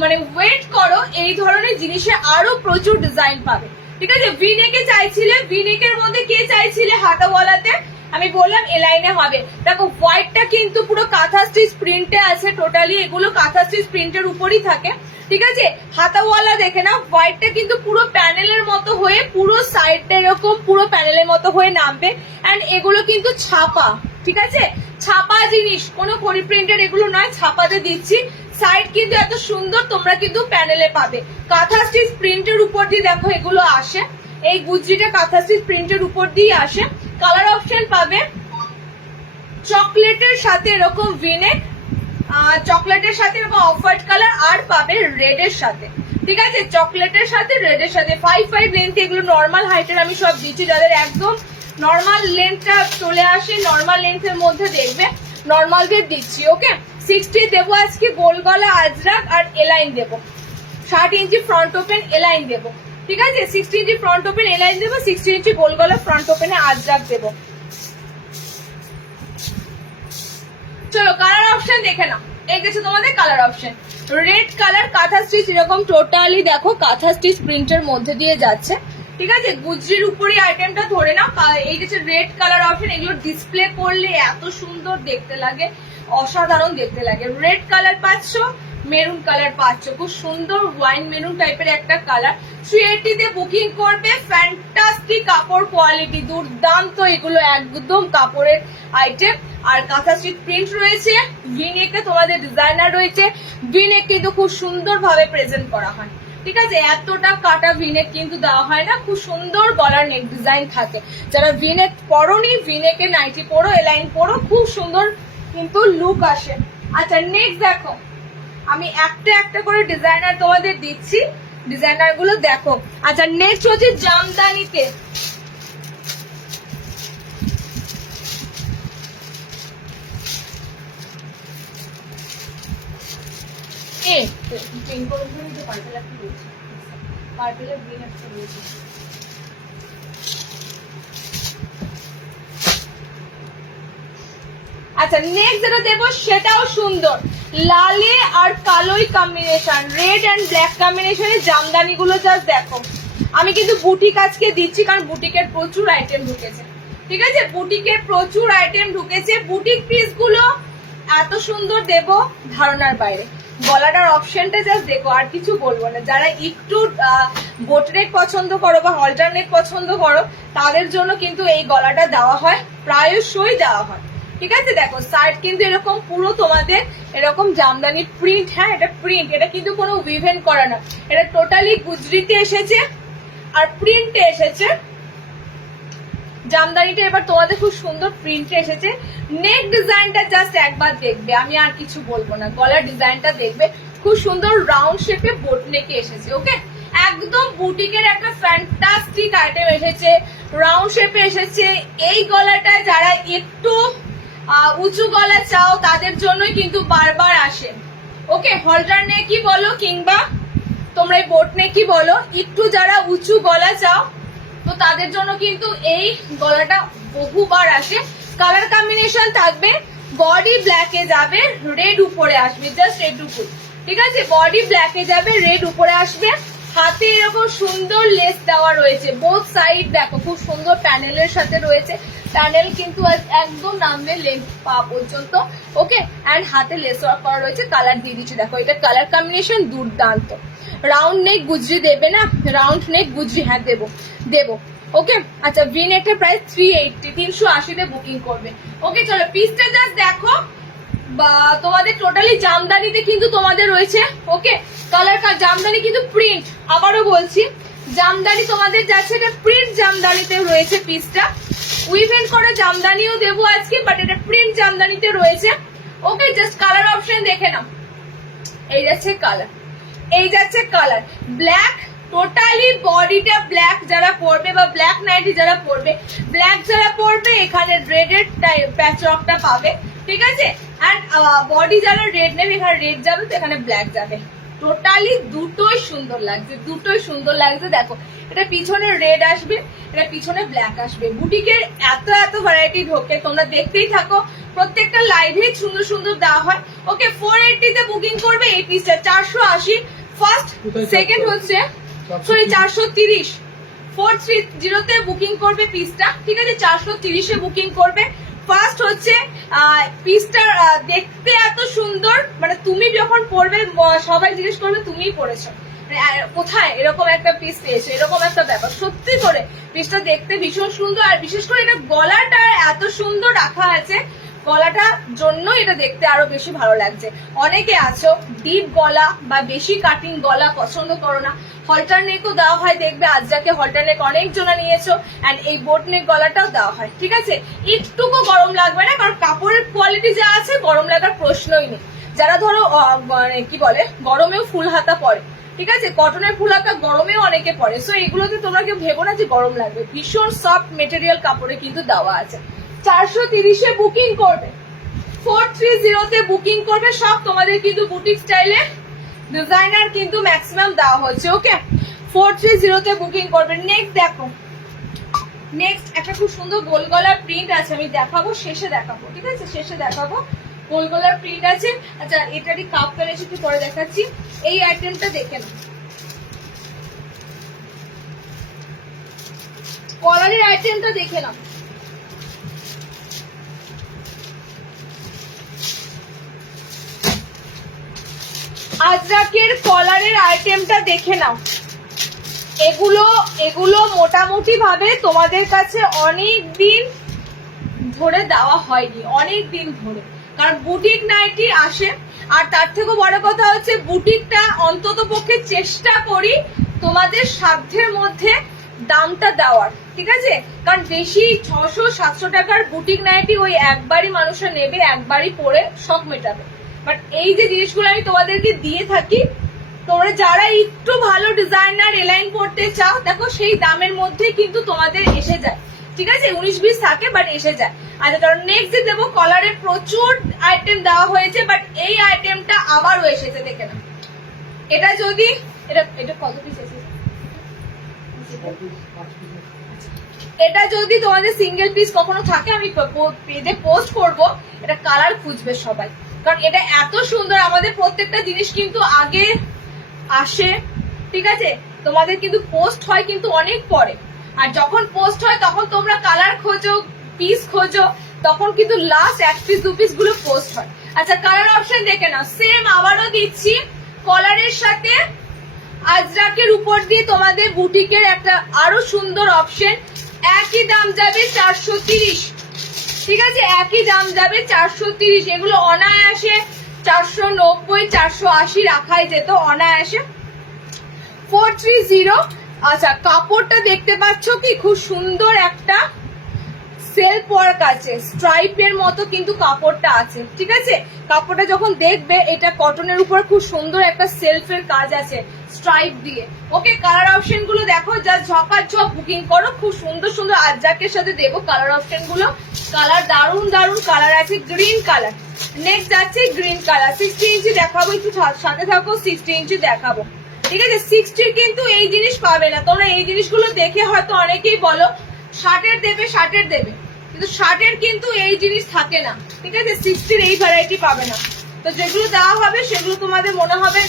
মানে ওয়েট করো, এই ধরনের জিনিসে আরো প্রচুর ডিজাইন পাবে, ঠিক আছে। ভিনেকে চাইছিলে, ভিনেকের মধ্যে কে চাইছিলে হাতাওয়ালাতে, আমি বললাম এ লাইনে হবে। দেখো হোয়াইটটা কিন্তু পুরো কাঁথা স্টিচ প্রিন্টে আছে, টোটালি এগুলো কাঁথা স্টিচ প্রিন্টের উপরই থাকে, ঠিক আছে। হাতাওয়ালা দেখে না, হোয়াইটটা কিন্তু পুরো প্যানেলের মতো হয়ে, পুরো সাইডটা এরকম পুরো প্যানেলের মতো হয়ে নামবে। এন্ড এগুলো কিন্তু ছাপা, ঠিক আছে, ছাপা জিনিস, কোনো খড়ি প্রিন্টের এগুলো নয়, ছাপাতে দিচ্ছি। সাইড কিন্তু এত সুন্দর, তোমরা কিন্তু প্যানেলে পাবে। কাঁথা স্টিচ প্রিন্টের উপর দিয়ে দেখো এগুলো আসে, এই গুজরিটা কাঁথা স্টিচ প্রিন্টের উপর দিয়ে আসে। কালার অপশন পাবে চকলেটের সাথে এরকম ভিনেক, চকলেটের সাথে এরকম অফ হোয়াইট কালার, আর পাবে রেডের সাথে, ঠিক আছে। চকলেটের সাথে রেডের সাথে 5 লেন্থ, এগুলো নর্মাল হাইটের আমি সব দিচ্ছি, যাদের একদম নর্মাল লেন্থটা চলে আসে, নর্মাল লেন্থের মধ্যে দেখবে নর্মালদের দিচ্ছি। ওকে, 60 দেবো আজকে গোল গলা আজরাক, আর এলাইন দেবো 60 ইঞ্চি ফ্রন্ট ওপেন এলাইন দেবো। ঠিক আছে 60 ইঞ্চি ফ্রন্ট ওপেন এ লাইন দেবো, 60 ইঞ্চি গোল গলা ফ্রন্ট ওপেনে আজরাক দেবো। চলো কালার অপশন দেখে নাও, এই গেছে তোমাদের কালার অপশন। রেড কালার কাঁথা স্টিচ, এরকম টোটালি দেখো কাঁথা স্টিচ প্রিন্টের মধ্যে দিয়ে যাচ্ছে, ঠিক আছে গুজরির উপরে আইটেমটা ধরে নাও। এই গেছে রেড কালার অপশন, এগুলো ডিসপ্লে করলে এত সুন্দর দেখতে লাগে, অসাধারণ দেখতে লাগে। রেড কালার পাচ্ছ, মেরুন কালার পাচ্ছ, খুব সুন্দর ওয়াইন মেরুন টাইপের একটা কালার। 380 তে বুকিং করবে, ফ্যান্টাস্টিক কাপড় কোয়ালিটি, দুর্দান্ত এগুলো একদম কাপড়ের আইটেম। আর কাঁথা স্টিচ প্রিন্ট রয়েছে, ভিনেকে তোমাদের ডিজাইনার রয়েছে, ভিনেক কিন্তু খুব সুন্দর ভাবে প্রেজেন্ট করা হয়, ঠিক আছে এতটা কাটা ভিনেক কিন্তু দেওয়া হয় না, খুব সুন্দর গলার নেক ডিজাইন থাকে। যারা ভিনেক পরোনি, ভিনেকে নাইটি পরো, এলাইন পরো, খুব সুন্দর কিন্তু লুক আসে। আচ্ছা নেক্সট দেখো, আমি একটা একটা করে ডিজাইনার তোমাদের দিচ্ছি, ডিজাইনার গুলো দেখো। আচ্ছা নেক্সট হচ্ছে জামদানিতে, আচ্ছা নেক্সট যেটা দেবো সেটাও সুন্দর, লালে আর কালোই কম্বিনেশন, রেড এন্ড ব্ল্যাক কম্বিনেশনে জামদানি গুলো জাস্ট দেখো। আমি কিন্তু বুটিক আজকে দিচ্ছি কারণ বুটিকের প্রচুর আইটেম ঢুকেছে, ঠিক আছে বুটিকের প্রচুর আইটেম ঢুকেছে। বুটিক পিস গুলো এত সুন্দর দেব ধারণার বাইরে। গলাটার অপশনটা জাস্ট দেখো, আর কিছু বলবো না। যারা একটু বোটনেক পছন্দ করো বা অল্টারনেট পছন্দ করো তাদের জন্য কিন্তু এই গলাটা দেওয়া হয়, প্রায়শই দেওয়া হয়, ঠিক আছে। দেখো সাইড কিন্তু এরকম পুরো তোমাদের এরকম জামদানি প্রিন্ট, হ্যাঁ এটা প্রিন্ট, এটা কিন্তু কোনো উইভেন করা না, এটা টোটালি গুজরিতে এসেছে আর প্রিন্টে এসেছে। জামদানিটা এবার তোমাদের খুব সুন্দর প্রিন্টে এসেছে। নেক ডিজাইনটা জাস্ট একবার দেখবে, আমি আর কিছু বলবো না। গলার ডিজাইনটা দেখবে, খুব সুন্দর রাউন্ড শেপে বোট নেকে এসেছে, ওকে একদম বুটিকের একটা ফ্যান্টাস্টিক আইটেম এসেছে, রাউন্ড শেপে এসেছে। এই গলাটায় যারা একটু উঁচু গলা চাও তাদের জন্যই কিন্তু বারবার আসে, ওকে হলটার নেকি বলো কিংবা তোমরা এই বোট নেকি বলো, একটু যারা উঁচু গলা চাও তো তাদের জন্য কিন্তু এই গলাটা বহুবার আসে। কালার কম্বিনেশন থাকবে, বডি ব্ল্যাকে যাবে, রেড উপরে আসবে, জাস্ট এটুকু, ঠিক আছে বডি ব্ল্যাকে যাবে, রেড উপরে আসবে। হাতে এরকম সুন্দর লেস দেওয়া রয়েছে, বোথ সাইড দেখো খুব সুন্দর প্যানেলের সাথে রয়েছে, প্যানেল কিন্তু একদম নামবে লেন্থ পা পর্যন্ত, ওকে অ্যান্ড হাতে লেস ওয়ার্ক করা রয়েছে। কালার দিয়ে দিচ্ছি দেখো, এটা কালার কম্বিনেশন দুর্দান্ত। রাউন্ড নেক গুজরি দেবে না, রাউন্ড নেক গুজরি হ্যাঁ দেবো ওকে। আচ্ছা ভি নেকের প্রাইস 380, 380 তে বুকিং করবে, ওকে চলো পিসটা জাস্ট দেখো। বা তোমাদের টোটালি জামদানিতে কিন্তু তোমাদের রয়েছে, ওকে কালার জামদানি কিন্তু প্রিন্ট, আবারও বলছি জামদানি তোমাদের যাচ্ছে, এটা প্রিন্ট জামদানিতে রয়েছে পিসটা। উইভেন করে জামদানিও দেবো আজকে, বাট এটা প্রিন্ট জামদানিতে রয়েছে, ওকে জাস্ট কালার অপশন দেখে নাও। এই যাচ্ছে কালার, এই যাচ্ছে কালার ব্ল্যাক, টোটালি বডিটা ব্ল্যাক যারা পরবে বা ব্ল্যাক নাইটি যারা পরবে, ব্ল্যাক যারা পরবে এখানে রেডের প্যাচওয়ার্কটা পাবে, ঠিক আছে এন্ড বডি যারা রেড নেবে এখানে রেড যাবে তো এখানে ব্ল্যাক যাবে। টোটালি দুটোই সুন্দর লাগছে, দুটোই সুন্দর লাগছে। দেখো এটা পিছনে রেড আসবে, এটা পিছনে ব্ল্যাক আসবে। বুটিকের এত এত ভ্যারাইটি ঢোকে, তোমরা দেখতেই থাকো, প্রত্যেকটা লাইভে সুন্দর সুন্দর দেওয়া হয়। ওকে 480 তে বুকিং করবে এই পিসটা, 480 ফার্স্ট, সেকেন্ড হচ্ছে সরি 430, 430 তে বুকিং করবে পিসটা, ঠিক আছে 430 এ বুকিং করবে। ফার্স্ট হচ্ছে পিসটা দেখতে এত সুন্দর, মানে তুমি যখন পরবে সবাই জিজ্ঞেস করবে তুমিই পরেছো, কোথায় এরকম একটা পিস পেয়েছো, এরকম একটা ব্যাপার। সত্যি করে পিসটা দেখতে ভীষণ সুন্দর, আর বিশেষ করে এটা গলাটা এত সুন্দর রাখা আছে, গলাটার জন্য এটা দেখতে আরো বেশি ভালো লাগছে। অনেকে আছো ডিপ গলা বা বেশি কাটিং গলা পছন্দ করো না, হলটার নেকও দেওয়া হয়, দেখবে আজকে হলটার নেক অনেক জনা নিয়েছো, এন্ড এই বোট নেক গলাটাও দেওয়া হয়, ঠিক আছে একটুকু গরম লাগবে না, কারণ কাপড়ের কোয়ালিটি যা আছে গরম লাগার প্রশ্নই নেই। যারা ধরো কি বলে গরমেও ফুল হাতা পরে, ঠিক আছে কটনের ফুল হাতা গরমেও অনেকে পরে, সো এগুলোতে তোমরা কেউ ভেবো না যে গরম লাগবে, ভীষণ সফট মেটেরিয়াল কাপড়ে কিন্তু দেওয়া আছে। 430 এ বুকিং করবে, 430 তে বুকিং করবে, সব তোমাদের কিন্তু বুটিক স্টাইলে ডিজাইনার কিন্তু ম্যাক্সিমাম দেওয়া হচ্ছে, ওকে 430 তে বুকিং করবেন। নেক্সট দেখো, নেক্সট একটা খুব সুন্দর গোল গলার প্রিন্ট আছে, আমি দেখাবো শেষে দেখাবো, ঠিক আছে, শেষে দেখাবো। গোল গলার প্রিন্ট আছে। আচ্ছা এটারই কাপ কালার একটু পরে দেখাচ্ছি। এই আইটেমটা দেখে নাও, কলারের আইটেমটা দেখে নাও। আজরাকের কলারের আইটেমটা দেখে নাও। এগুলো এগুলো মোটামুটি ভাবে তোমাদের কাছে অনেক দিন ধরে দেওয়া হয়নি, অনেক দিন ধরে, কারণ বুটিক নাইটি আসে। আর তার থেকেও বড় কথা হচ্ছে বুটিকটা অন্তত পক্ষে চেষ্টা করি তোমাদের সাধ্যের মধ্যে দামটা দেওয়ার, ঠিক আছে, কারণ বেশি 600-700 টাকার বুটিক নাইটি ওই একবারই মানুষরা নেবে, একবারই পরে শখ মেটাবে। বাট এই যে জিনিসগুলো আমি তোমাদেরকে দিয়ে থাকি, তোমরা যারা একটু ভালো ডিজাইনার এলাইন করতে চাও, দেখো সেই দামের মধ্যে কিন্তু তোমাদের এসে যায়, ঠিক আছে, 19-20 থাকে বাট এসে যায়। আচ্ছা কারণ নেক্সট যে দেবো, কলারে প্রচুর আইটেম দেওয়া হয়েছে, বাট এই আইটেমটা আবারও এসেছে, দেখে না। এটা যদি এটা কত পিস এসেছে, এটা যদি তোমাদের সিঙ্গেল পিস কখনো থাকে আমি পেজে পোস্ট করব, এটা কালার খুঁজবে সবাই, কারণ এটা এত সুন্দর। আমাদের প্রত্যেকটা জিনিস কিন্তু আগে আসে, ঠিক আছে, তোমাদের কিন্তু পোস্ট হয় কিন্তু অনেক পরে, আর যখন পোস্ট হয় তখন তোমরা কালার খোঁজো, পিস খোঁজো, তখন কিন্তু লাস্ট 1 পিস 2 পিস গুলো পোস্ট হয়। আচ্ছা কালার অপশন দেখে নাও, সেম আবারও দিচ্ছি, কলারের সাথে আজরাকের উপর দিয়ে তোমাদের বুটিকের একটা আরো সুন্দর অপশন। একই দাম যাবে 430, ঠিক আছে, একই দাম যাবে 430। এগুলো অনায়াসে 490-480 রাখাই যেত অনায়াসে। 430। আচ্ছা কাপড়টা দেখতে পাচ্ছ কি, খুব সুন্দর একটা সেলফ ওয়ার্ক আছে, স্ট্রাইপের মতো কিন্তু কাপড়টা আছে, ঠিক আছে। কাপড়টা যখন দেখবে, এটা কটনের উপর খুব সুন্দর একটা সেলফের কাজ আছে স্ট্রাইপ দিয়ে। ওকে কালার অপশন গুলো দেখো, যা ঝপাঝপ বুকিং করো, খুব সুন্দর সুন্দর আজরাকের সাথে দেবো কালার অপশন গুলো। কালার দারুন দারুন কালার আছে, গ্রিন কালার। নেক্সট যাচ্ছে গ্রিন কালার, 60 ইঞ্চি দেখাবো, একটু সাথে থাকো, 60 ইঞ্চি দেখাবো, ঠিক আছে। 60 কিন্তু এই জিনিস পাবে না তোমরা, এই জিনিসগুলো দেখে হয়তো অনেকেই বলো 60-এর দেবে, 60-এর দেবে, কিন্তু 60-এর কিন্তু এই জিনিস থাকে না, ঠিক আছে, 60-এর এই ভ্যারাইটি পাবে না। তো যেগুলো দেওয়া হবে সেগুলো তোমাদের মনে হবে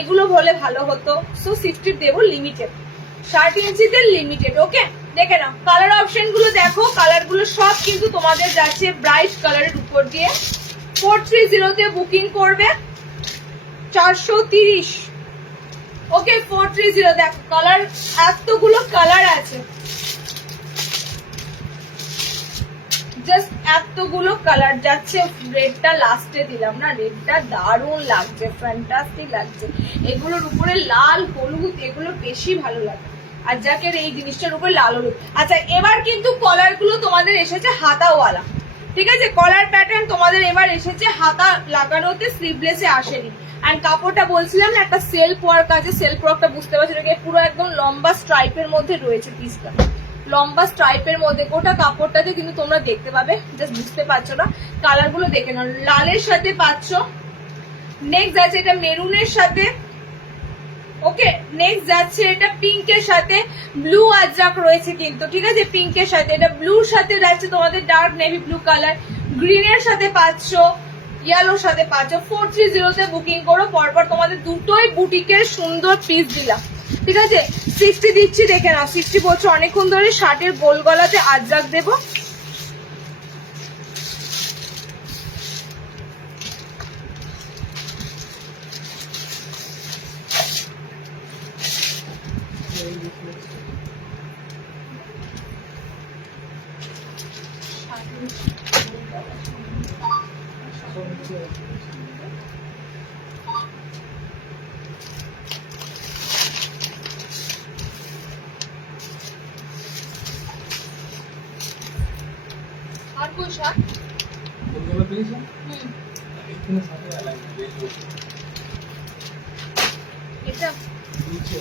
এগুলো হলে ভালো হতো, সো 60 দেবো লিমিটেড, 60 ইঞ্চিতে লিমিটেড। ওকে দেখে নাও কালার অপশন গুলো, দেখো কালার গুলো সব কিন্তু তোমাদের যাচ্ছে ব্রাইট কালারের উপর দিয়ে। 430 তে বুকিং করবে 430। ওকে 430 দেখো কালার, এতগুলো কালার আছে, জাস্ট এতগুলো কালার যাচ্ছে। রেডটা লাস্টে দিলাম না, রেডটা দারুণ লাগছে, ফ্যান্টাস্টিক লাগছে। এগুলোর উপরে লাল হলুদ এগুলো বেশি ভালো লাগে, আর যাকে এই জিনিসটার উপরে লাল হলুদ। আচ্ছা এবার কিন্তু কলার গুলো তোমাদের এসেছে হাতাওয়ালা, ঠিক আছে, কলার প্যাটার্ন তোমাদের এবার এসেছে হাতা লাগানোতে, স্লিভলেসে আসেনি। এন্ড কাপড়টা বলছিলাম না একটা সেলফ ওয়ার্ক আছে, সেলফ ওয়ার্কটা বুঝতে পারছো, পুরো একদম লম্বা স্ট্রাইপের মধ্যে রয়েছে পিসটা, লম্বা স্ট্রাইপের মধ্যে গোটা কাপড়টাতে কিন্তু তোমরা দেখতে পাবে, জাস্ট বুঝতে পারছো না। কালার গুলো দেখে নাও, লালের সাথে পাচ্ছ, নেক্সট যাচ্ছে এটা মেরুনের সাথে, ওকে নেক্সট যাচ্ছে এটা পিঙ্কের সাথে, ব্লু আজরাক রয়েছে কিন্তু, ঠিক আছে, পিঙ্কের সাথে, এটা ব্লুর সাথে যাচ্ছে তোমাদের ডার্ক নেভি ব্লু কালার, গ্রিনের সাথে পাচ্ছ, ইয়েলোর সাথে পাচ্ছ। 430 তে বুকিং করো, পরপর তোমাদের দুটোই বুটিকের সুন্দর পিস দিলাম, ঠিক আছে। 60 দিচ্ছি দেখে নাও, 60 বলছো অনেকক্ষণ ধরে, 60-এর গোল গলাতে আজরাক দেবো। আর কোন শার্ট কোনগুলো পেয়েছেন? এখানে সাথে আলাদা বেশ বসে এটা নিচে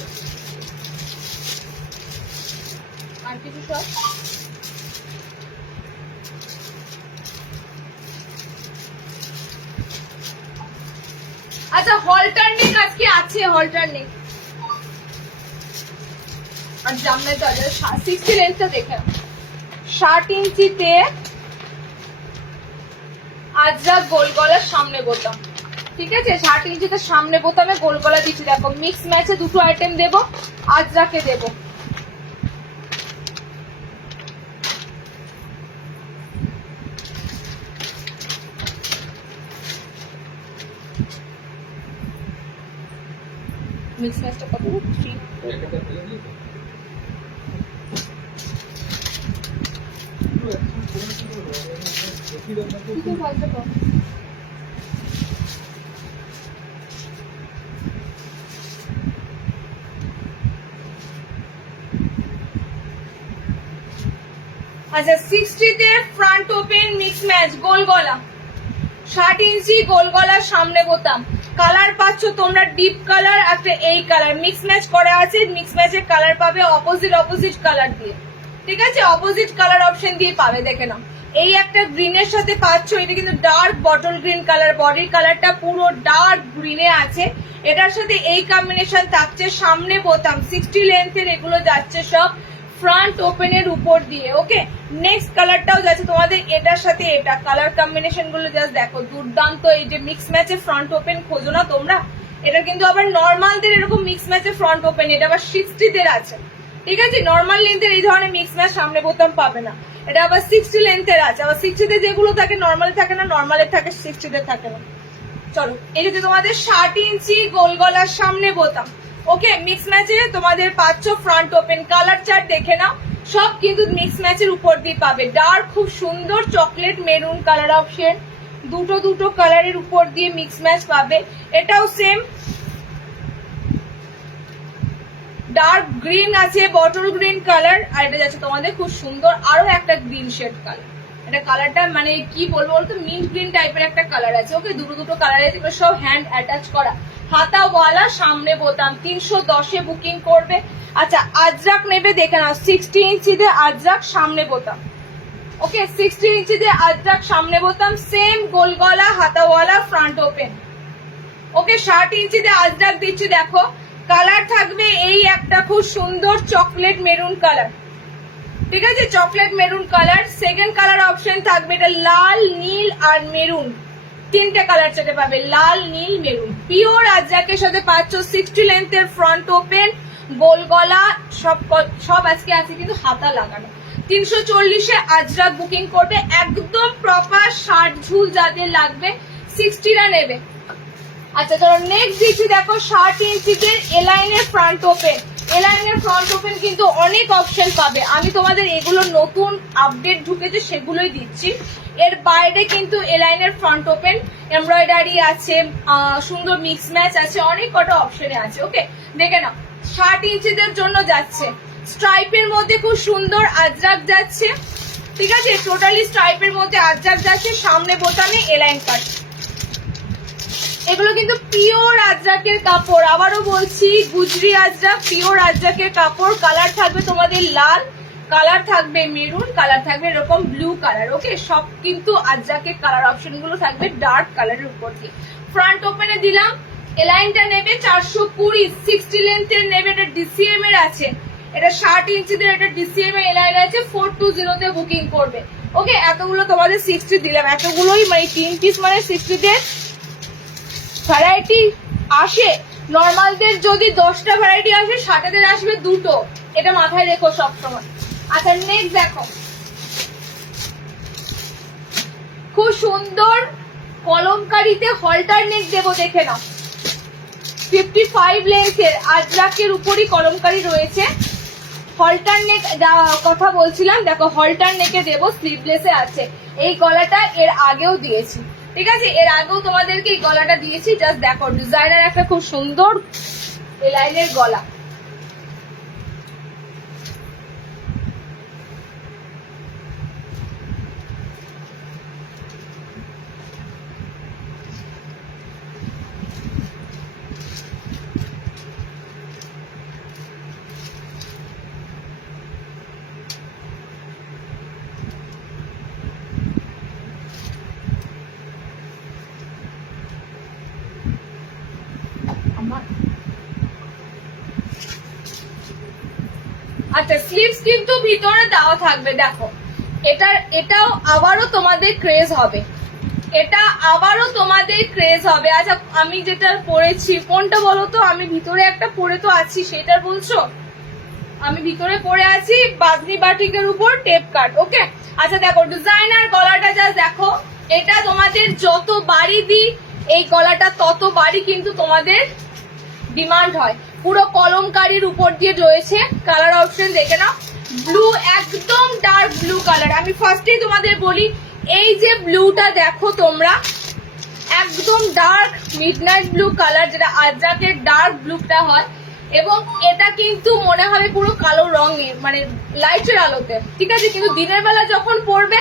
আর কিছু শার্ট। আচ্ছা হলটার নেক আজকে আছে, হলটার নেক আর জামদানি তো 60 লেন্থটা দেখে 60 ইঞ্চিতে আজরাক গোল গলার সামনে বোতাম, ঠিক আছে? 60 ইঞ্চিতে সামনে বোতামে গোল গলা দিচ্ছি। দেখো মিক্স ম্যাচে দুটো আইটেম দেবো, আজরাকে দেবো। মিক্স ম্যাচটা কত? 3 প্যাকেটটা ফেলে দিই তো। আচ্ছা 60 তে ফ্রন্ট ওপেন মিক্স ম্যাচ গোল গলা, 60 ইঞ্চি গোল গলার সামনে বোতাম। কালার পাচ্ছ তোমরা ডিপ কালার, একটা এই কালার মিক্স ম্যাচ করা আছে। মিক্স ম্যাচের কালার পাবে অপোজিট কালার দিয়ে, ঠিক আছে? অপোজিট কালার অপশন দিয়ে পাবে, দেখে নাও। এই একটা গ্রিনের সাথে পাচ্ছ, এটা কিন্তু ডার্ক বটল গ্রিন কালার, বডির কালারটা পুরো ডার্ক গ্রিনে আছে। এটার সাথে এই কম্বিনেশন থাকছে। সামনে বোতাম 60 লেন্থের, এগুলো যাচ্ছে সব ফ্রন্ট ওপেনের উপর দিয়ে। ওকে, নেক্সট কালারটাও যাচ্ছে তোমাদের এটার সাথে এটা। কালার কম্বিনেশন গুলো জাস্ট দেখো, দুর্দান্ত। এই যে মিক্স ম্যাচে ফ্রন্ট ওপেন খোঁজো না তোমরা, এটা কিন্তু আবার নর্মালদের এরকম মিক্স ম্যাচে ফ্রন্ট ওপেন, এটা আবার 60 দের আছে, ঠিক আছে? নর্মাল লেন্থের এই ধরনের মিক্স ম্যাচ সামনে বোতাম পাবে না, এটা আবার 60 লেন্থের আছে। আবার 60 তে যেগুলো থাকে নর্মালে থাকে না, নর্মালে থাকে 60 তে থাকে না। চলো, এই যে তোমাদের 60 ইঞ্চি গোল গলার সামনে বোতাম। ওকে, মিক্স ম্যাচে তোমাদের পাচ্ছ ফ্রন্ট ওপেন। কালার চার্ট দেখে নাও, সব কিন্তু মিক্স ম্যাচের উপর দিয়ে পাবে। ডার্ক খুব সুন্দর চকলেট মেরুন কালার অপশন, দুটো কালারের উপর দিয়ে মিক্স ম্যাচ পাবে। এটাও সেম ডার্ক গ্রিন আছে, বটল গ্রিন কালার, আর এটা যাচ্ছে তোমাদের খুব সুন্দর আরো একটা গ্রিন শেড কালার। এটা কালারটা মানে কি বলবো বলতো, মিন্ট গ্রিন টাইপের একটা কালার আছে। ওকে, দুটো কালার আছে, এগুলো সব হ্যান্ড অ্যাটাচ করা। হাতাওয়ালা সামনে বোতাম, 310-এ বুকিং করবে। আচ্ছা, আজরাক নেবে দেখে নাও, 60 ইঞ্চিতে আজরাক সামনে বোতাম। ওকে, 60 ইঞ্চিতে আজরাক সামনে বোতাম, সেম গোল গলা হাতাওয়ালা ফ্রন্ট ওপেন। ওকে, 60 ইঞ্চিতে আজরাক দিচ্ছি। দেখো কালার থাকবে এই একটা খুব সুন্দর চকলেট মেরুন কালার, ঠিক আছে? Chocolate maroon colour. Second colour option থাকবে এটা লাল, নীল আর মেরুন, তিনটে কালার চেতে পাবে, লাল, নীল, মেরুন। পিওর আজরাকের সাথে পাচ্ছ 60 লেন্থের ফ্রন্ট ওপেন গোল গলা, সব আজকে আছে কিন্তু হাতা লাগানো। 340-এ আজরাক বুকিং করবে, একদম প্রপার 60 ঝুল যাদের লাগবে 60টা নেবে। আচ্ছা চলো নেক্সট দিচ্ছি, দেখো 60 ইঞ্চিতে এলাইনের ফ্রন্ট ওপেন। এলাইনের ফ্রন্ট ওপেন কিন্তু অনেক অপশন পাবে, আমি তোমাদের এগুলো নতুন আপডেট ঢুকেছে সেগুলোই দিচ্ছি। এর বাইরে কিন্তু এলাইনের ফ্রন্ট ওপেন এমব্রয়ডারি আছে, সুন্দর মিক্স ম্যাচ আছে, অনেক কটা অপশনে আছে। ওকে, দেখে নাও 60 ইঞ্চিদের জন্য যাচ্ছে স্ট্রাইপের মধ্যে খুব সুন্দর আজরাক যাচ্ছে, ঠিক আছে? টোটালি স্ট্রাইপের মধ্যে আজরাক যাচ্ছে, সামনে বোতামে এলাইন কাট। এগুলো কিন্তু পিওর আজরাকের কাপড়, আবারও বলছি গুজরি আজরাক, পিওর আজরাকের কাপড়। কালার থাকবে তোমাদের লাল, কালার থাকবে মেরুন, কালার থাকবে এরকম ব্লু কালার। ওকে, সব কিন্তু আজরাকের কালার অপশন গুলো থাকবে ডার্ক কালারের উপর দিয়ে। ফ্রন্ট ওপেনে দিলাম, এলাইনটা নেবে 420, 60 লেন্থের নেবে, এটা ডিসিএম এর আছে, এটা 60 ইঞ্চিদের, এটা ডিসিএম এর এলাইন আছে, 420-তে বুকিং করবে। ওকে, এতগুলো তোমাদের 60 দিলাম, এতগুলোই মানে 3 পিস মানে 60 তে ভ্যারাইটি আসে। নর্মালদের যদি 10টা ভ্যারাইটি আসে, 60-দের আসবে 2টো, এটা মাথায় রেখো সবসময়। আচ্ছা নেক্সট দেখো, খুব সুন্দর কলমকারিতে হলটার নেক দেবো, দেখে নাও 55 লেন্থের আজরাকের উপরই কলমকারি রয়েছে। হলটার নেক কথা বলছিলাম, দেখো হলটার নেকে দেবো, স্লিভলেসে আছে। এই গলাটা এর আগেও দিয়েছি, ঠিক আছে? এর আগেও তোমাদেরকে এই গলাটা দিয়েছি, জাস্ট দেখো ডিজাইনার একটা খুব সুন্দর এলাইনের গলা। আচ্ছা স্লিভস কিন্তু ভিতরে দেওয়া থাকবে, দেখো এটাও আবারও তোমাদের ক্রেজ হবে, এটা আবারও তোমাদের ক্রেজ হবে। আচ্ছা আমি যেটা পরেছি কোনটা বলো তো, আমি ভিতরে একটা পরে তো আছি, সেটা বলছো? আমি ভিতরে পরে আছি বাদনি বাটিকের উপর টেপ কাট। ওকে আচ্ছা দেখো ডিজাইনার গলাটা যা দেখো, এটা তোমাদের যত বাড়ি দিই এই গলাটা তত বাড়ি কিন্তু তোমাদের ডিমান্ড হয়। পুরো কলমকারির উপর দিয়ে রয়েছে, কালার অপশন দেখে নাও, ব্লু একদম ডার্ক ব্লু কালার। আমি ফার্স্টেই তোমাদের বলি এই যে ব্লুটা দেখো তোমরা, একদম ডার্ক মিডনাইট ব্লু কালার, যেটা আজরাকের ডার্ক ব্লুটা হয়, এবং এটা কিন্তু মনে হবে পুরো কালো রঙের, মানে লাইটের আলোতে, ঠিক আছে, কিন্তু দিনের বেলা যখন পড়বে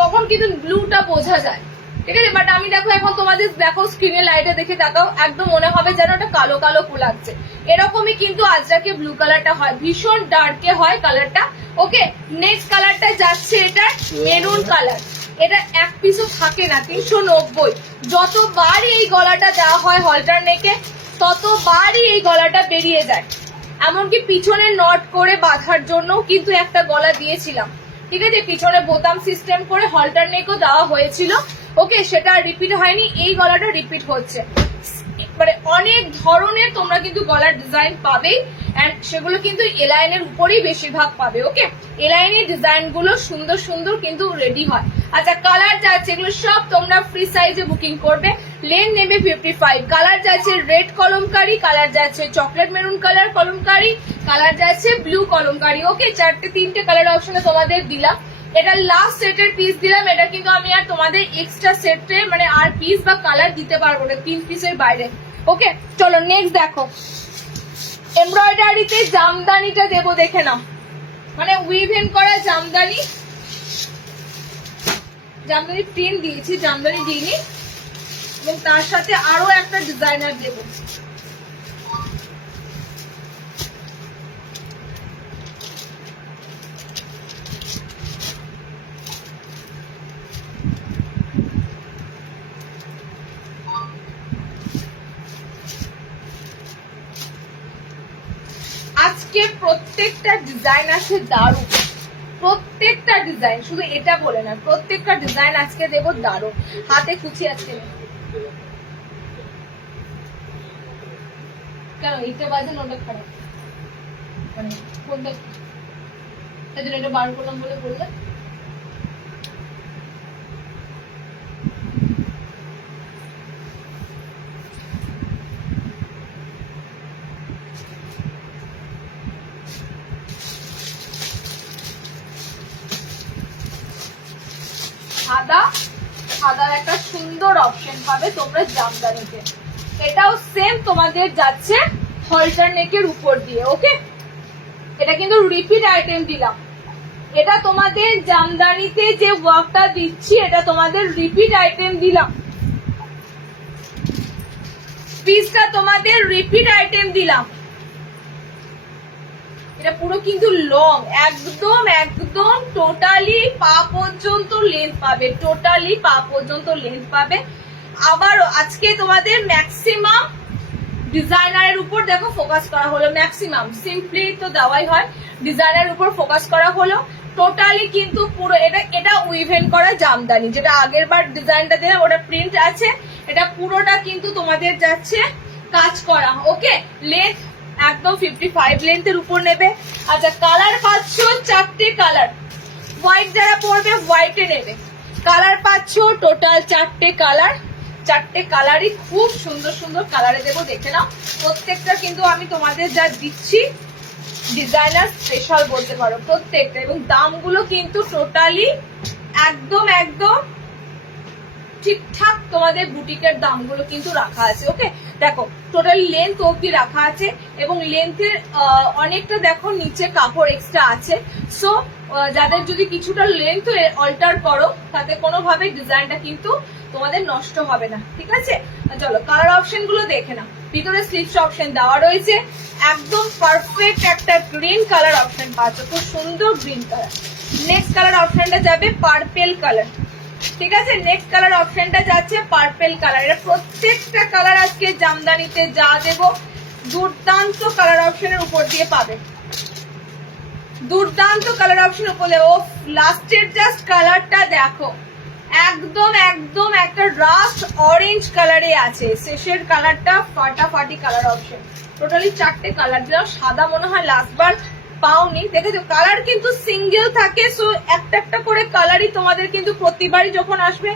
তখন কিন্তু ব্লুটা বোঝা যায়, ঠিক আছে। বাট আমি দেখো এখন তোমাদের দেখো স্ক্রিনে লাইটে দেখে দেখাও, একদম মনে হবে যেন ওটা কালো কালো লাগছে। এরকমই কিন্তু আজরাকে ব্লু কালারটা হয়, ভীষণ ডার্কে হয় কালারটা। ওকে নেক্সট কালারটা যাচ্ছে এটা মেরুন কালার, এটা এক পিসও থাকে না, 390। যতবারই এই গলাটা দেওয়া হয় হলটার নেকে ততবারই এই গলাটা বেরিয়ে যায়। এমনকি পিছনে নট করে বাঁধার জন্য কিন্তু একটা গলা দিয়েছিলাম, ঠিক আছে, পিছনে বোতাম সিস্টেম করে হলটার নেকও দেওয়া হয়েছিল। ওকে সেটা রিপিট হয়নি, এই গলাটা রিপিট হচ্ছে। মানে অনেক ধরনের তোমরা কিন্তু গলার ডিজাইন পাবেই, এন্ড সেগুলো কিন্তু এলাইনের উপরেই বেশিরভাগ পাবে। ওকে এলাইনের ডিজাইন গুলো সুন্দর সুন্দর কিন্তু রেডি হয়। আচ্ছা কালার যাচ্ছে, এগুলো সব তোমরা ফ্রি সাইজে বুকিং করবে, লেন নেবে 55। কালার যাচ্ছে রেড কলমকারি, কালার যাচ্ছে chocolate maroon colour kalamkari, colour যাচ্ছে ব্লু কলমকারি। ওকে তিনটে কালার অপশনে তোমাদের দিলাম, এটা লাস্ট সেটের পিস দিলাম, এটা কিন্তু আমি আর তোমাদের এক্সট্রা সেটে মানে আর পিস বা কালার দিতে পারবো না 3 পিসের বাইরে। ওকে চলো নেক্সট দেখো, এমব্রয়ডারিতে জামদানিটা দেবো, দেখে নাও, মানে উইভেন করা জামদানি, জামদানি প্রিন্ট দিয়েছি, জামদানি দিইনি, এবং তার সাথে আরো একটা ডিজাইনার দেবো। আজকে প্রত্যেকটা ডিজাইন আছে দারুণ, প্রত্যেকটা ডিজাইন, শুধু এটা বলে না, প্রত্যেকটা ডিজাইন আজকে দেবো দারুণ। হাতে কুচি আজকে কেন এইটা বাজে, ওটা খারাপ, মানে কোনটা, তাই জন্য এটা বার করলাম বলে বললে। সাদা, সাদার একটা সুন্দর অপশন পাবে তোমরা জামদানিতে, এটাও সেম তোমাদের যাচ্ছে হলটার নেকের উপর দিয়ে। ওকে এটা কিন্তু রিপিট আইটেম দিলাম, এটা তোমাদের জামদানিতে যে ওয়ার্কটা দিচ্ছি এটা তোমাদের রিপিট আইটেম দিলাম, পিসটা তোমাদের রিপিট আইটেম দিলাম। এটা পুরো কিন্তু লং, একদম একদম টোটালি পা পর্যন্ত লেন্থ পাবে, টোটালি পা পর্যন্ত লেন্থ পাবে। আবারও আজকে তোমাদের ম্যাক্সিমাম ডিজাইনারের উপর দেখো ফোকাস করা হলো, ম্যাক্সিমাম, সিম্পলি তো দেওয়াই হয়, ডিজাইনারের উপর ফোকাস করা হলো টোটালি কিন্তু পুরো। এটা উইভেন করা জামদানি, যেটা আগের বার ডিজাইনটা দিলাম ওটা প্রিন্ট আছে, এটা পুরোটা কিন্তু তোমাদের যাচ্ছে কাজ করা। ওকে লেন্থ একদম 55 লেন্থের উপর নেবে। আচ্ছা কালার পাচ্ছ 4টে কালার, হোয়াইট যারা পরবে হোয়াইটে নেবে, কালার পাচ্ছ টোটাল 4টে কালার, 4টে কালারই খুব সুন্দর সুন্দর কালারে দেবো, দেখে নাও। প্রত্যেকটা কিন্তু আমি তোমাদের যা দিচ্ছি ডিজাইনার স্পেশাল বলতে পারো প্রত্যেকটা, এবং দামগুলো কিন্তু টোটালি একদম একদম ঠিকঠাক তোমাদের বুটিকের দামগুলো কিন্তু রাখা আছে। ওকে দেখো টোটাল লেন্থ অবধি রাখা আছে, এবং লেন্থের অনেকটা দেখো নিচে কাপড় এক্সট্রা আছে, সো যাদের যদি কিছুটা লেন্থ অল্টার করো তাতে কোনোভাবে ডিজাইনটা কিন্তু তোমাদের নষ্ট হবে না, ঠিক আছে। চলো কালার অপশন গুলো দেখে নাও, ভিতরে স্লিভস অপশন দেওয়া রয়েছে, একদম পারফেক্ট একটা গ্রিন কালার অপশন পাচ্ছ, খুব সুন্দর গ্রিন কালার। নেক্সট কালার অপশনটা যাবে পার্পেল কালার, ঠিক আছে, নেক্সট কালার অপশনটা যাচ্ছে পার্পেল কালার। এটা প্রত্যেকটা কালার আজকে জামদানিতে যা দেবো দুর্দান্ত কালার অপশনের উপর দিয়ে পাবে। দুর্দান্ত কালার অপশন উপরে। ও লাস্টের জাস্ট কালারটা দেখো, একদম একদম একটা রাস্ট অরেঞ্জ কালারে আছে, শেষের কালারটা ফাটাফাটি কালার অপশন। টোটালি 4টে কালার দিলাম, সাদা মনে হয় লাস্টবার পাওনি, দেখেছো কালার কিন্তু সিঙ্গেল থাকে, সো একটা একটা করে কালারই তোমাদের কিন্তু প্রতিবারই যখন আসবে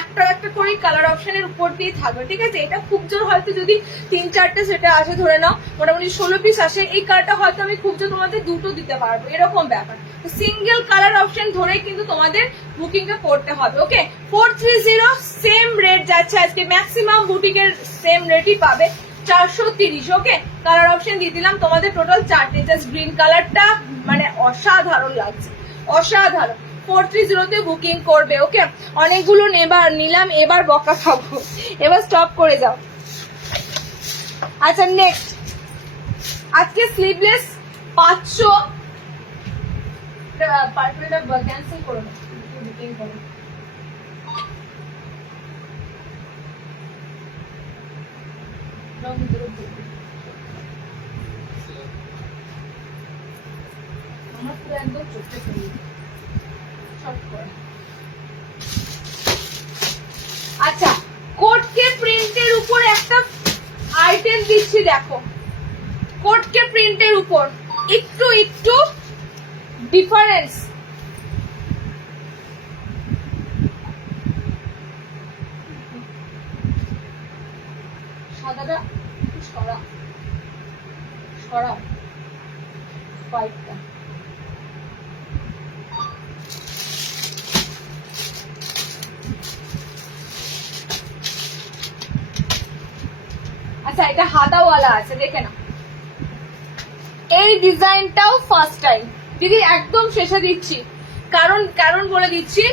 একটা একটা করে কালার অপশনের উপর দিয়ে থাকবে, ঠিক আছে। এটা খুব জোর হয়তো যদি 3-4টে সেটা আসে, ধরে নাও মোটামুটি 16 পিস আসে, এই কালারটা হয়তো আমি খুব জোর তোমাদের 2টো দিতে পারবো, এরকম ব্যাপার। সিঙ্গেল কালার অপশন ধরেই কিন্তু তোমাদের বুকিংটা করতে হবে। ওকে, 430 সেম রেট যাচ্ছে আজকে, ম্যাক্সিমাম বুটিকের সেম রেটই পাবে 430। ওকে, কালার অপশন দিয়ে দিলাম তোমাদের টোটাল 4টে, জাস্ট গ্রিন কালারটা মানে অসাধারণ লাগছে, অসাধারণ। 430 বুকিং করবে। ওকে, অনেকগুলো নিলাম, এবার বকা খাবো, এবার স্টপ করে যাও। আচ্ছা নেক্সট, আজকে স্লিভলেস 500 পার্পলটা ক্যান্সেল করো না, বুকিং করো। আমার পুরো একদম চোখে পড়ে আচ্ছা, কোটকে প্রিন্টের উপর একটা আইটেম দিচ্ছি, দেখো কোটকে প্রিন্টের উপর একটু একটু ডিফারেন্স, সাদাটা একটু সরা সরা হোয়াইটটা। আচ্ছা, এটা হাতাওয়ালা আছে, দেখে না, এই ডিজাইনটাও ফার্স্ট টাইম দিদি, একদম শেষে দিচ্ছি, কারণ বলে দিচ্ছি,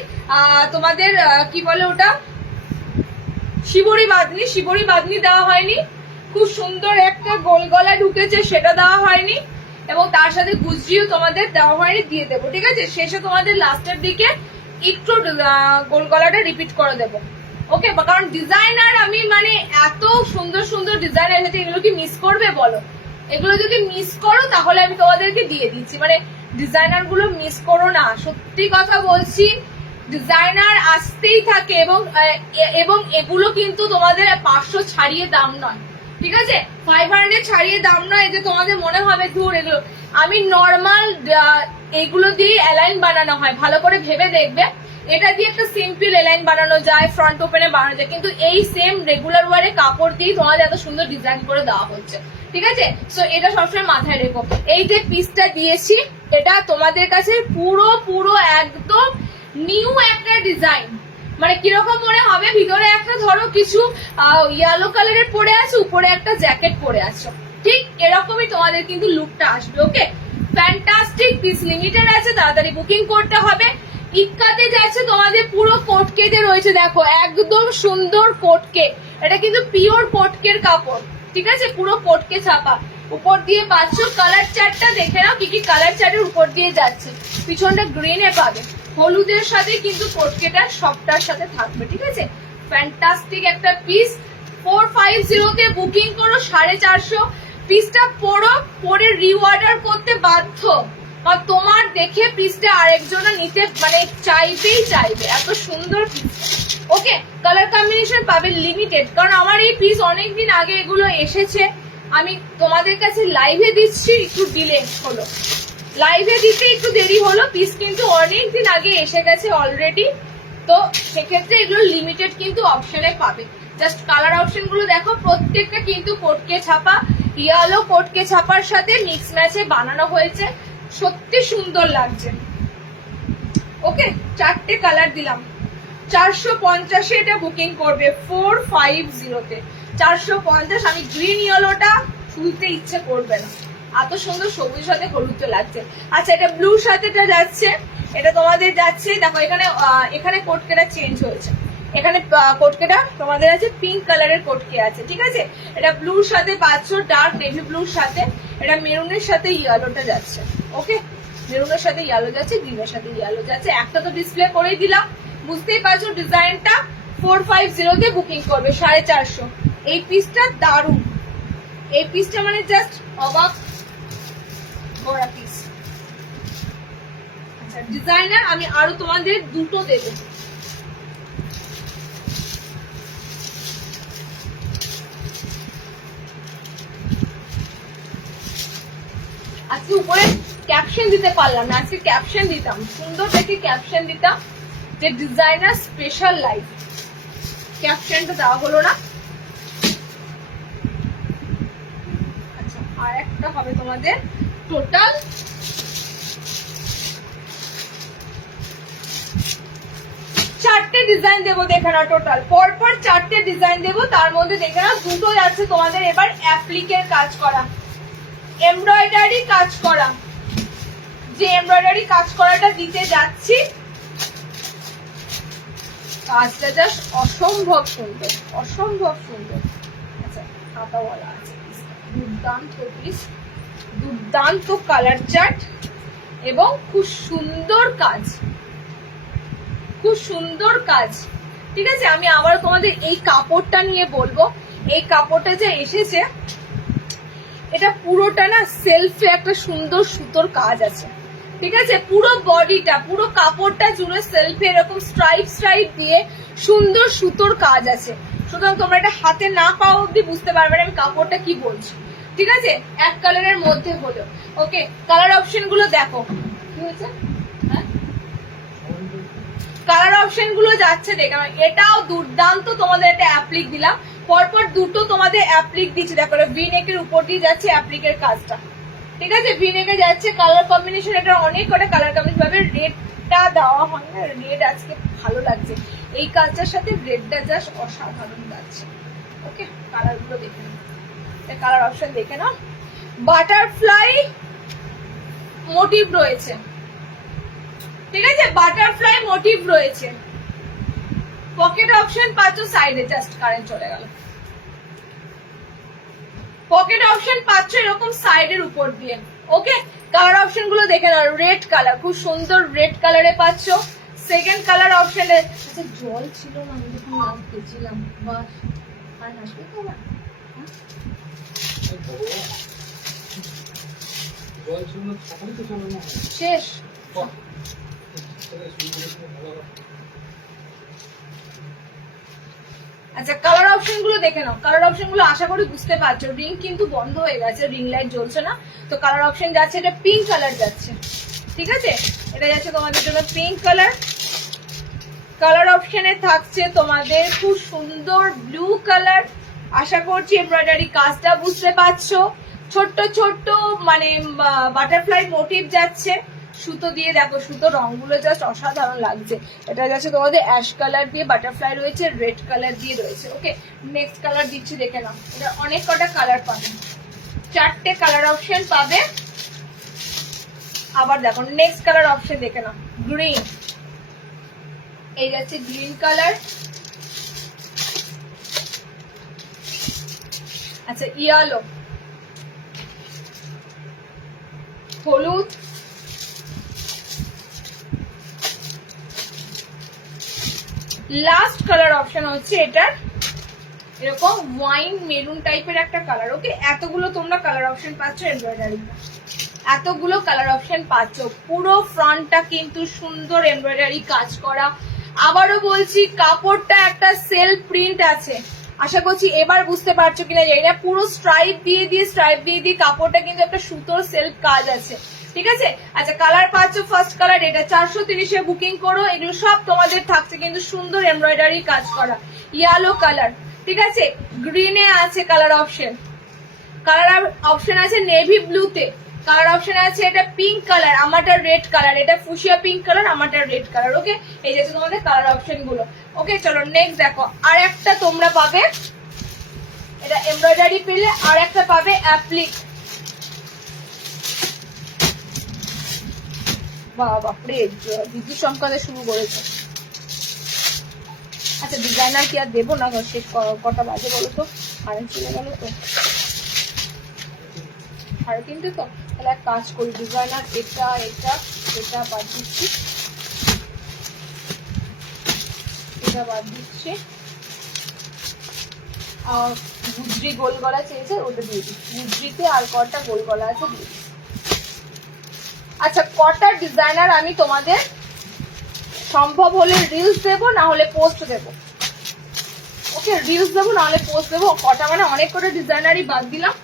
তোমাদের কি বলে ওটা, শিবরি বাঁধনি দেওয়া হয়নি, খুব সুন্দর একটা গোল গলা ঢুকেছে সেটা দেওয়া হয়নি, এবং তার সাথে গুজরিও তোমাদের দেওয়া হয়নি, দিয়ে দেবো, ঠিক আছে। শেষে তোমাদের লাস্টের দিকে একটু গোল গলাটা রিপিট করে দেবো। ওকে, কারণ ডিজাইনার আমি মানে এত সুন্দর সুন্দর ডিজাইন এনেছি, এগুলো কি মিস করবে বলো? এগুলো যদি মিস করো তাহলে আমি তোমাদেরকে দিয়ে দিচ্ছি, মানে ডিজাইনার গুলো মিস করো না, সত্যি কথা বলছি, ডিজাইনার আসতেই থাকে, এবং এগুলো কিন্তু তোমাদের 500 ছাড়িয়ে দাম নয়, ঠিক আছে, 500 ছাড়িয়ে দাম নয়, যে তোমাদের মনে হবে দূর এগুলো। আমি নর্মাল এগুলো দিয়ে অ্যালাইন বানানো হয়, ভালো করে ভেবে দেখবে, এটা দিয়ে একটা সিম্পল এলাইন বানানো যায়, ফ্রন্ট ওপেনে বানানো যায়, কিন্তু এই সেম রেগুলার ওয়ারে কাপড় দিয়ে তোমাদের এত সুন্দর ডিজাইন করে দেওয়া হচ্ছে, ঠিক আছে। সো এটা সবসময় মাথায় রেখো। এই যে পিসটা দিয়েছি, এটা তোমাদের কাছে পুরো একদম নিউ একটা ডিজাইন, মানে কিরকম মনে হবে, ভিতরে একটা ধরো কিছু ইয়েলো কালারের পরে আছে, উপরে একটা জ্যাকেট পরে আছো, ঠিক এরকমই তোমাদের কিন্তু লুকটা আসবে। ওকে, ফ্যান্টাস্টিক পিস, লিমিটেড আছে, তাড়াতাড়ি বুকিং করতে হবে। ইক্কাতে যাচ্ছে তোমাদের পুরো কোটকেতে রয়েছে, দেখো একদম সুন্দর কোটকে, এটা কিন্তু পিওর কোটকের কাপড়, ঠিক আছে, পুরো কোটকে ছাপা, উপর দিয়ে পাচ্ছ কালার চার্টটা, দেখে নাও কি কি কালার চার্টের উপর দিয়ে যাচ্ছে, পিছনটা গ্রিনে পাবে, হলুদের সাথে কিন্তু কোটকেটা সবটার সাথে থাকবে, ঠিক আছে। ফ্যান্টাস্টিক একটা পিস, 450 বুকিং করো, 450 পিসটা পরে রিঅর্ডার করতে বাধ্য, আর তোমার দেখে পিসটা আরেকজনা নিতে মানে চাইবে, এত সুন্দর পিস। ওকে, কালার কম্বিনেশন পাবে লিমিটেড, কারণ আমার এই পিস অনেকদিন আগে এগুলো এসেছে, আমি তোমাদের কাছে লাইভে দিচ্ছি, একটু ডিলে হলো, লাইভে দিতে একটু দেরি হলো, পিস কিন্তু অনেকদিন আগে এসে গেছে অলরেডি, তো সেক্ষেত্রে এগুলো লিমিটেড কিন্তু অপশনে পাবে। জাস্ট কালার অপশন গুলো দেখো, প্রত্যেকটা কিন্তু কোটকে ছাপা, ইয়েলো কোটকে ছাপার সাথে মিক্স ম্যাচে বানানো হয়েছে, সত্যি সুন্দর লাগছে। ওকে, 4টে কালার দিলাম, 450 এটা বুকিং করবে, 450-তে 450। আমি গ্রিন ইয়েলোটা খুলতে ইচ্ছে করবে না, এত সুন্দর সবুজের সাথে হলুদ লাগছে। আচ্ছা, এটা ব্লুর সাথে যাচ্ছে, এটা তোমাদের যাচ্ছে, দেখো এখানে কোটকেটা চেঞ্জ হয়েছে, এখানে কোটকেটা তোমাদের আছে পিঙ্ক কালারের কোটকে আছে, ঠিক আছে, এটা ব্লুর সাথে পাচ্ছ, ডার্ক নেভি ব্লুর সাথে, এটা মেরুনের সাথে ইয়েলোটা যাচ্ছে। ওকে, মেরুনের সাথে ইয়েলো যাচ্ছে, গ্রিনের সাথে ইয়েলো যাচ্ছে, একটা তো ডিসপ্লে করেই দিলাম, বুঝতেই পারছো ডিজাইনটা। 450-তে বুকিং করবে, 450। এই পিসটা দারুণ, এই পিসটা মানে জাস্ট অবাক করা পিস, আচ্ছা ডিজাইনার আমি আরো তোমাদের দুটো দেবো। আজকে উপরে ক্যাপশন দিতে পারলাম না, আজকে ক্যাপশন দিতাম, সুন্দর দেখে ক্যাপশন দিতাম যে ডিজাইনার স্পেশাল লাইফ, ক্যাপশনটা দেওয়া হলো না। আচ্ছা আর একটা হবে তোমাদের টোটাল চারটে ডিজাইন দেবো, দেখে নাও টোটাল পরপর চারটে ডিজাইন দেবো, তার মধ্যে দেখে নাও দুটো যাচ্ছে তোমাদের এবার অ্যাপ্লিকের কাজ করা, এমব্রয়ডারি কাজ করা, যে এমব্রয়ডারি কাজ করাটা দিতে যাচ্ছি কাজটা জাস্ট অসম্ভব সুন্দর, অসম্ভব সুন্দর। আচ্ছা হাতাওয়ালা আছে, দুর্দান্ত পিস, দুর্দান্ত কালার চার্ট এবং খুব সুন্দর কাজ, খুব সুন্দর কাজ। ঠিক আছে আমি আবার তোমাদের এই কাপড়টা নিয়ে বলবো, এই কাপড়টা যে এসেছে এটা পুরোটা না সেলফে একটা সুন্দর সুতোর কাজ আছে। ঠিক আছে পুরো বডিটা পুরো কাপড়টা জুড়ে সেলফে এরকম স্ট্রাইপ স্ট্রাইপ দিয়ে সুন্দর সুতোর কাজ আছে, সুতরাং তোমরা এটা হাতে না পাওয়া অব্দি বুঝতে পারবে না আমি কাপড়টা কি বলছি। ঠিক আছে এক কালারের মধ্যে হলো। ওকে কালার অপশন গুলো দেখো কি হয়েছে, হ্যাঁ কালার অপশন গুলো যাচ্ছে দেখে, এটাও দুর্দান্ত তোমাদের একটা অ্যাপ্লিক দিলাম, পরপর দুটো তোমাদের অ্যাপ্লিক দিচ্ছি, দেখো ভিনেকের উপর দিয়ে যাচ্ছে অ্যাপ্লিকের কাজটা। ঠিক আছে ভিনেকে যাচ্ছে, কালার কম্বিনেশন এটা অনেক কটা কালার কম্বিনেশন ভাবে, রেডটা দেওয়া হয় না, রেড আজকে ভালো লাগছে, এই কাজটার সাথে রেডটা জাস্ট অসাধারণ লাগছে। ওকে কালার গুলো দেখে নাও, কালার অপশন দেখে নাও, বাটারফ্লাই মোটিভ রয়েছে। ঠিক আছে বাটারফ্লাই মোটিভ রয়েছে, পকেট অপশন পাচ্ছ সাইডে, জাস্ট কারেন্ট চলে গেল, পকেট অপশন পাচ্ছ এরকম সাইডের উপর দিয়ে। ওকে কালার অপশন গুলো দেখে নাও, রেড কালার খুব সুন্দর রেড কালারে পাচ্ছ, সেকেন্ড কালার অপশনে আচ্ছা জল ছিল না আমি যখন লাস্ট গেছিলাম, বাস আর হাসবে তো না জল ছিল না সকালে তো চলো না শেষ। আচ্ছা কালার অপশন গুলো দেখে নাও, কালার অপশন গুলো আশা করি বুঝতে পারছো, রিং কিন্তু বন্ধ হয়ে গেছে, রিং লাইট জ্বলছে না, তো কালার অপশন যাচ্ছে এটা পিঙ্ক কালার যাচ্ছে। ঠিক আছে এটা যাচ্ছে তোমাদের জন্য পিঙ্ক কালার, কালার অপশনে থাকছে তোমাদের খুব সুন্দর ব্লু কালার, আশা করছি এমব্রয়ডারি কাজটা বুঝতে পারছো, ছোট্ট ছোট্ট মানে বাটারফ্লাই মোটিভ যাচ্ছে, সুতো দিয়ে দেখো সুতো রংগুলো জাস্ট অসাধারণ লাগছে, এটা যাচ্ছে তোমাদের অ্যাশ কালার দিয়ে বাটারফ্লাই রয়েছে, রেড কালার দিয়ে রয়েছে। ওকে নেক্সট কালার দিচ্ছি দেখে নাও, এটা অনেক কটা কালার পাবে, চারটে কালার অপশন পাবে। আবার দেখো নেক্সট কালার অপশন দেখে নাও, গ্রিন, এই যাচ্ছে গ্রিন কালার, আচ্ছা ইয়েলো, হলুদ, লাস্ট কালার অপশন হচ্ছে এটার এরকম ওয়াইন মেরুন টাইপের একটা কালার। ওকে এতগুলো তোমরা কালার অপশন পাচ্ছ এমব্রয়ডারি, এতগুলো কালার অপশন পাচ্ছ, পুরো ফ্রন্টটা কিন্তু সুন্দর এমব্রয়ডারি কাজ করা। আবারও বলছি কাপড়টা একটা সেলফ প্রিন্ট আছে, আশা করছি এবার বুঝতে পারছো কিনা জানি না, পুরো স্ট্রাইপ দিয়ে দিয়ে কাপড়টা কিন্তু একটা সুতোর সেলফ কাজ আছে। ঠিক আছে আচ্ছা কালার পাচ্ছ ফার্স্ট কালার এটা 430-এ বুকিং করো, এগুলো সব তোমাদের থাকছে কিন্তু সুন্দর এমব্রয়ডারি কাজ করা। ইয়েলো কালার, ঠিক আছে গ্রিনে আছে কালার অপশন, কালার অপশন আছে নেভি ব্লুতে, কালার অপশন আছে এটা পিঙ্ক কালার, আমারটা রেড কালার, এটা ফুশিয়া পিঙ্ক কালার, আমারটা রেড কালার। ওকে এই যে তোমাদের কালার অপশন গুলো। ওকে চলো নেক্সট দেখো, আর একটা তোমরা পাবে, এটা এমব্রয়ডারি পেলে আর একটা পাবে অ্যাপ্লিক। বাপরে বিদ্যুৎ চমকাতে শুরু করেছে। আচ্ছা ডিজাইনার কি আর দেবো না, শেষ কটা বাজে বলো তো, কারেন্ট চলে গেল তো, সাড়ে তিনটে তো, তাহলে এক কাজ করি ডিজাইনার এটা এটা এটা বাদ দিচ্ছি, এটা বাদ দিচ্ছি, আর গুজরি গোল গলা চেয়েছে ওটা দিয়ে দিচ্ছি, গুজরিতে আর কটা গোল গলা আছে দিয়ে দিচ্ছি। আচ্ছা কটা ডিজাইনার আমি তোমাদের সম্ভব হলে রিলস দেবো, না হলে পোস্ট দেবো। ওকে, রিলস দেবো না হলে পোস্ট দেবো। কটা মানে অনেক কটা ডিজাইনারই বাদ দিলাম।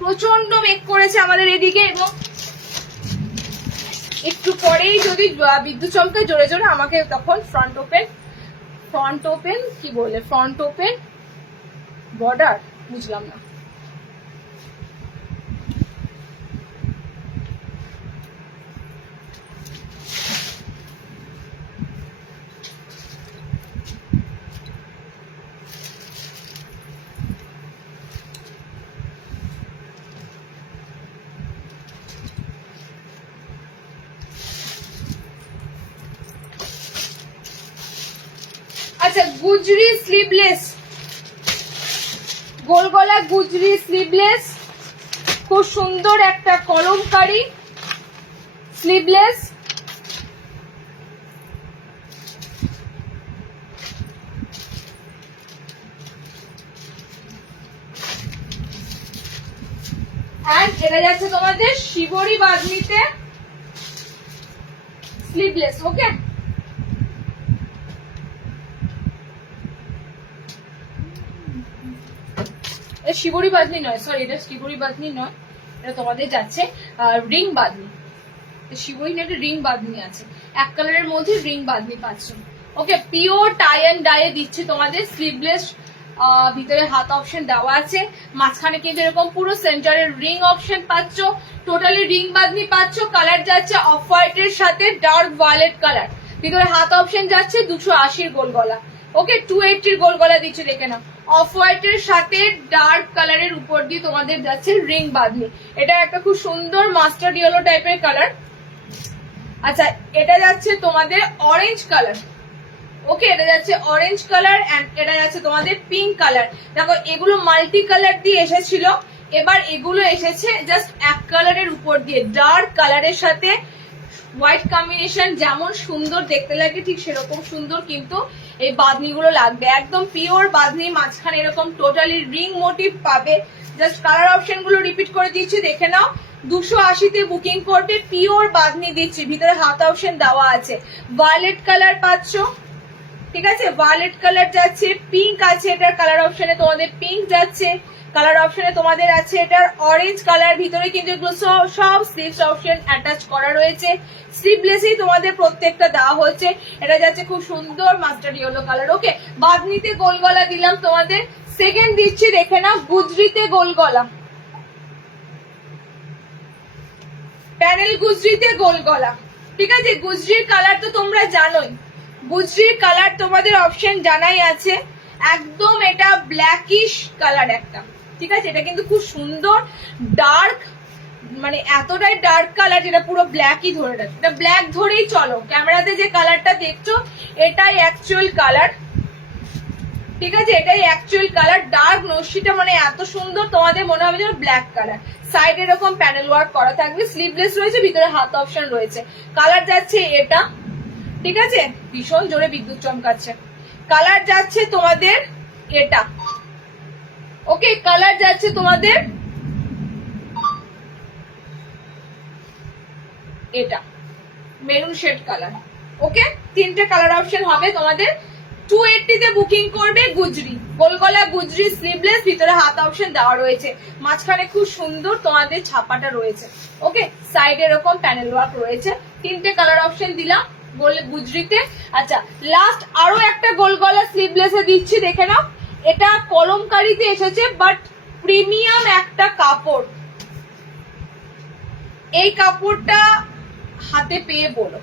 প্রচন্ড মেঘ করেছে আমাদের এদিকে, এবং একটু পরেই যদি বিদ্যুৎ চমকায় জোরে জোরে আমাকে তখন ফ্রন্ট ওপেন কি বলে, ফ্রন্ট ওপেন বর্ডার, বুঝলাম না। আচ্ছা গুজরি স্লিভলেস, গোল গলা গুজরি স্লিভলেস, খুব সুন্দর একটা কলমকারী স্লিভলেস। এন্ড এটা যাচ্ছে তোমাদের শিবরি বাঁধনিতে স্লিভলেস। ওকে, শিবরি বাঁধনি নয়, সরি এটা শিবরি বাঁধনি নয়, এটা তোমাদের যাচ্ছে রিং বাঁধনি। শিবরি না, একটা রিং বাঁধনি আছে, এক কালারের মধ্যে রিং বাঁধনি পাচ্ছ। ওকে, পিওর টাই অ্যান্ড ডাইয়ে দিচ্ছে তোমাদের স্লিভলেস, ভিতরে হাত অপশন দেওয়া আছে, মাঝখানে কিন্তু এরকম পুরো সেন্টারের রিং অপশন পাচ্ছ, টোটালি রিং বাঁধনি পাচ্ছ। কালার যাচ্ছে অফ হোয়াইটের সাথে ডার্ক ভায়োলেট কালার, ভিতরে হাত অপশন যাচ্ছে 280 গোল গলা। ওকে, 280 গোল গলা দিচ্ছে, দেখে নাও। অফ হোয়াইটের সাথে ডার্ক কালারের উপর দিয়ে তোমাদের যাচ্ছে রিং বাঁধনি। এটা একটা খুব সুন্দর মাস্টার্ড ইয়েলো টাইপের কালার। আচ্ছা এটা যাচ্ছে তোমাদের অরেঞ্জ কালার। ওকে, এটা যাচ্ছে অরেঞ্জ কালার এন্ড এটা যাচ্ছে তোমাদের পিঙ্ক কালার। দেখো এগুলো মাল্টি কালার দিয়ে এসেছিল, এবার এগুলো এসেছে জাস্ট এক কালারের উপর দিয়ে, ডার্ক কালারের সাথে হোয়াইট কম্বিনেশন। যেমন সুন্দর দেখতে লাগে ঠিক সেরকম সুন্দর কিন্তু এই বাঁধনিগুলো লাগবে, একদম পিওর বাঁধনি, মাঝখানে এরকম টোটালি রিং মোটিভ পাবে। জাস্ট কালার অপশন গুলো রিপিট করে দিচ্ছি, দেখে নাও। 280 বুকিং করবে, পিওর বাঁধনি দিচ্ছি, ভিতরে হাত অপশন দেওয়া আছে। ভায়োলেট কালার পাচ্ছ, ঠিক আছে, ভায়োলেট কালার যাচ্ছে, পিঙ্ক আছে, এটার কালার অপশনে তোমাদের পিঙ্ক যাচ্ছে, কালার অপশনে তোমাদের আছে এটার অরেঞ্জ কালার। ভিতরে কিন্তু এগুলো সব স্লিভস অপশন অ্যাটাচ করা রয়েছে, স্লিভলেসই তোমাদের প্রত্যেকটা দেওয়া হচ্ছে। এটা যাচ্ছে খুব সুন্দর মাস্টার্ড ইয়েলো কালার। ওকে, বাঁধনিতে গোল গলা দিলাম তোমাদের। সেকেন্ড দিচ্ছি, দেখে নাও, গুজরিতে গোল গলা, প্যানেল গুজরিতে গোল গলা। ঠিক আছে, গুজরির কালার তো তোমরা জানোই, গুজরির কালার তোমাদের অপশন জানাই আছে, একদম এটা ব্ল্যাকিশ কালার একটা। ঠিক আছে, এটা কিন্তু খুব সুন্দর ডার্ক, মানে এতটাই ডার্ক কালার যেটা পুরো ব্ল্যাকই ধরে রাখে, এটা ব্ল্যাক ধরেই চলো। ক্যামেরাতে যে কালারটা দেখছো এটাই অ্যাকচুয়াল কালার। ঠিক আছে, এটাই অ্যাকচুয়াল কালার। ডার্ক নকশিটা মানে এত সুন্দর, তোমাদের মনে হবে যেন ব্ল্যাক কালার। সাইড এরকম প্যানেল ওয়ার্ক করা থাকবে, স্লিভলেস রয়েছে, ভিতরে হাত অপশন রয়েছে। কালার যাচ্ছে এটা, ঠিক আছে, ভীষণ জোরে বিদ্যুৎ চমকাচ্ছে। কালার যাচ্ছে তোমাদের এটা। ওকে, কালার যাচ্ছে তোমাদের এটা, মেরুন শেড কালার। ওকে, তিনটে কালার অপশন হবে তোমাদের। 280 তে বুকিং করবে। গুজরি গোল গলা গুজরি স্লিভলেস, ভিতরে হাত অপশন দেওয়া রয়েছে, মাঝখানে খুব সুন্দর তোমাদের ছাপাটা রয়েছে। ওকে, সাইডে এরকম প্যানেল ওয়ার্ক রয়েছে। তিনটে কালার অপশন দিলাম গুজরিতে। আচ্ছা লাস্ট আরো একটা গোল গলা স্লিভলেসে দিচ্ছি, দেখে নাও। এটা কলমকারিতে এসেছে, বাট প্রিমিয়াম একটা কাপড়। এই কাপড়টা হাতে পেয়ে বলো,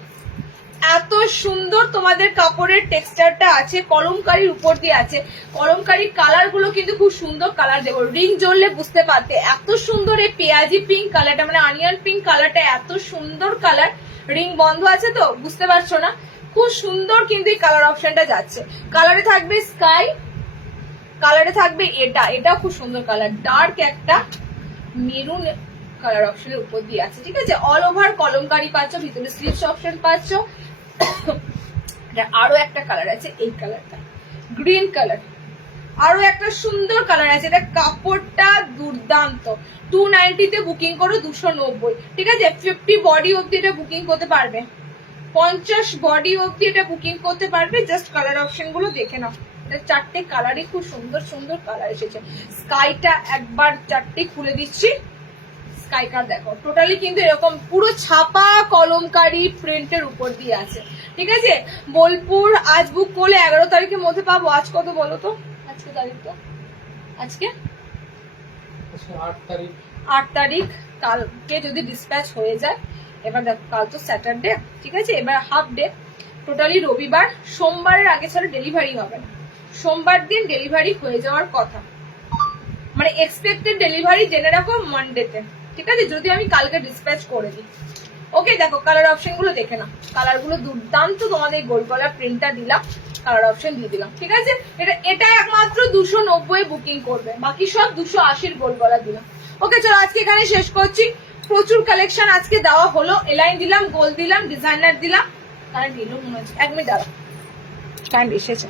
এত সুন্দর তোমাদের কাপড়ের টেক্সচারটা আছে, কলমকারির উপর দিয়ে আছে। কলমকারির কালার গুলো কিন্তু খুব সুন্দর কালার দেবো, রিং জ্বললে বুঝতে পারতে। এত সুন্দর এই পেঁয়াজি পিঙ্ক কালারটা, মানে অনিয়ন পিঙ্ক কালারটা এত সুন্দর কালার। রিং বন্ধ আছে তো বুঝতে পারছো না, খুব সুন্দর কিন্তু এই কালার অপশনটা যাচ্ছে। কালারে থাকবে স্কাই, কালারে থাকবে এটা, এটাও খুব সুন্দর কালার, ডার্ক একটা মেরুন কালার অপশনের উপর দিয়ে আছে। ঠিক আছে, অল ওভার কলমকারি পাচ্ছ, ভিতরে স্লিভস অপশন পাচ্ছ। আরো একটা কালার আছে, এই কালারটা গ্রিন কালার, আরো একটা সুন্দর কালার আছে, এটা কাপড়টা দুর্দান্ত। 290 তে বুকিং করো 290, ঠিক আছে? 50 বডি অব্দি এটা বুকিং করতে পারবে, 50 বডি অব্দি এটা বুকিং করতে পারবে। জাস্ট কালার অপশন গুলো দেখে নাও, এটা চারটে কালারই খুব সুন্দর সুন্দর কালার এসেছে। স্কাইটা একবার চারটে খুলে দিচ্ছি, স্কাইকার দেখো, টোটালি কিন্তু এরকম পুরো ছাপা কলমকারি প্রিন্টের উপর দিয়ে আছে, ঠিক আছে? বোলপুর আজ বুক করলে 11 তারিখের মধ্যে পাবো। আজ কত বলো তো? আজকে তারিখ তো, আজকে 8 তারিখ। কালকে যদি ডিসপ্যাচ হয়ে যায়, এবার দেখো কাল তো স্যাটারডে, ঠিক আছে? এবার হাফ ডে, টোটালি রবিবার, সোমবারের আগে ছাড়া ডেলিভারি হবে না। সোমবার দিন ডেলিভারি হয়ে যাওয়ার কথা, মানে এক্সপেক্টেড ডেলিভারি জেনে রাখো মানডেতে, ঠিক আছে? যদি আমি কালকে ডিসপ্যাচ করে দিই। ওকে, দেখো কালার অপশন গুলো দেখে নাও, কালার গুলো দুর্দান্ত। তোমাদের গোল গলা প্রিন্টটা দিলাম, কালার অপশন দিয়ে দিলাম, ঠিক আছে? এটা একমাত্র 290 বুকিং করবে, বাকি সব 280 গোল গলা দিলাম। ওকে, চলো আজকে এখানে শেষ করছি। প্রচুর কালেকশন আজকে দেওয়া হলো, এলাইন দিলাম, গোল দিলাম, ডিজাইনার দিলাম। কারেন্ট এলো মনে হচ্ছে, 1 মিনিট দাঁড়াও, কারেন্ট এসেছে।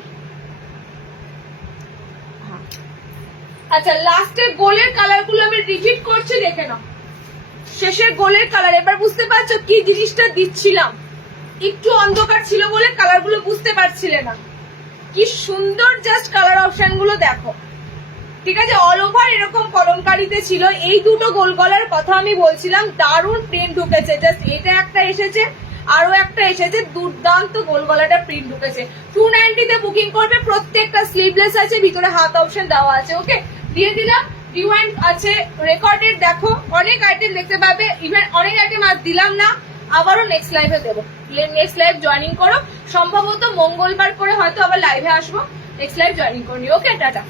আচ্ছা, লাস্টের গোলের কালার গুলো আমি রিপিট করছি, দেখে নাও। শেষের গোলের কালার, এবার বুঝতে পারছো কি জিনিসটা দিচ্ছিলাম? একটু অন্ধকার ছিল বলে কালার গুলো বুঝতে পারছিলে না। কি সুন্দর জাস্ট কালার অপশন গুলো দেখো, ঠিক আছে? অল ওভার এরকম কলমকারিতে ছিল। এই দুটো গোল গলার কথা আমি বলছিলাম, দারুণ প্রিন্ট ঢুকেছে। জাস্ট এটা একটা এসেছে, আরো একটা এসেছে, দুর্দান্ত গোল গলাটা প্রিন্ট ঢুকেছে। 290 তে বুকিং করবে, প্রত্যেকটা স্লিভলেস আছে, ভিতরে হাত অপশন দেওয়া আছে। ওকে, দিয়ে দিলাম। রিওয়াইন্ড আছে, রেকর্ডেড দেখো, অনেক আইটেম দেখতে পাবে। ইভেন অনেক আইটেম আজ দিলাম না, আবারও নেক্সট লাইভে দেবো। নেক্সট লাইভ জয়েনিং করো, সম্ভবত মঙ্গলবার করে হয়তো আবার লাইভে আসবো। নেক্সট লাইভ জয়েনিং করে নিও। ওকে, টাটা।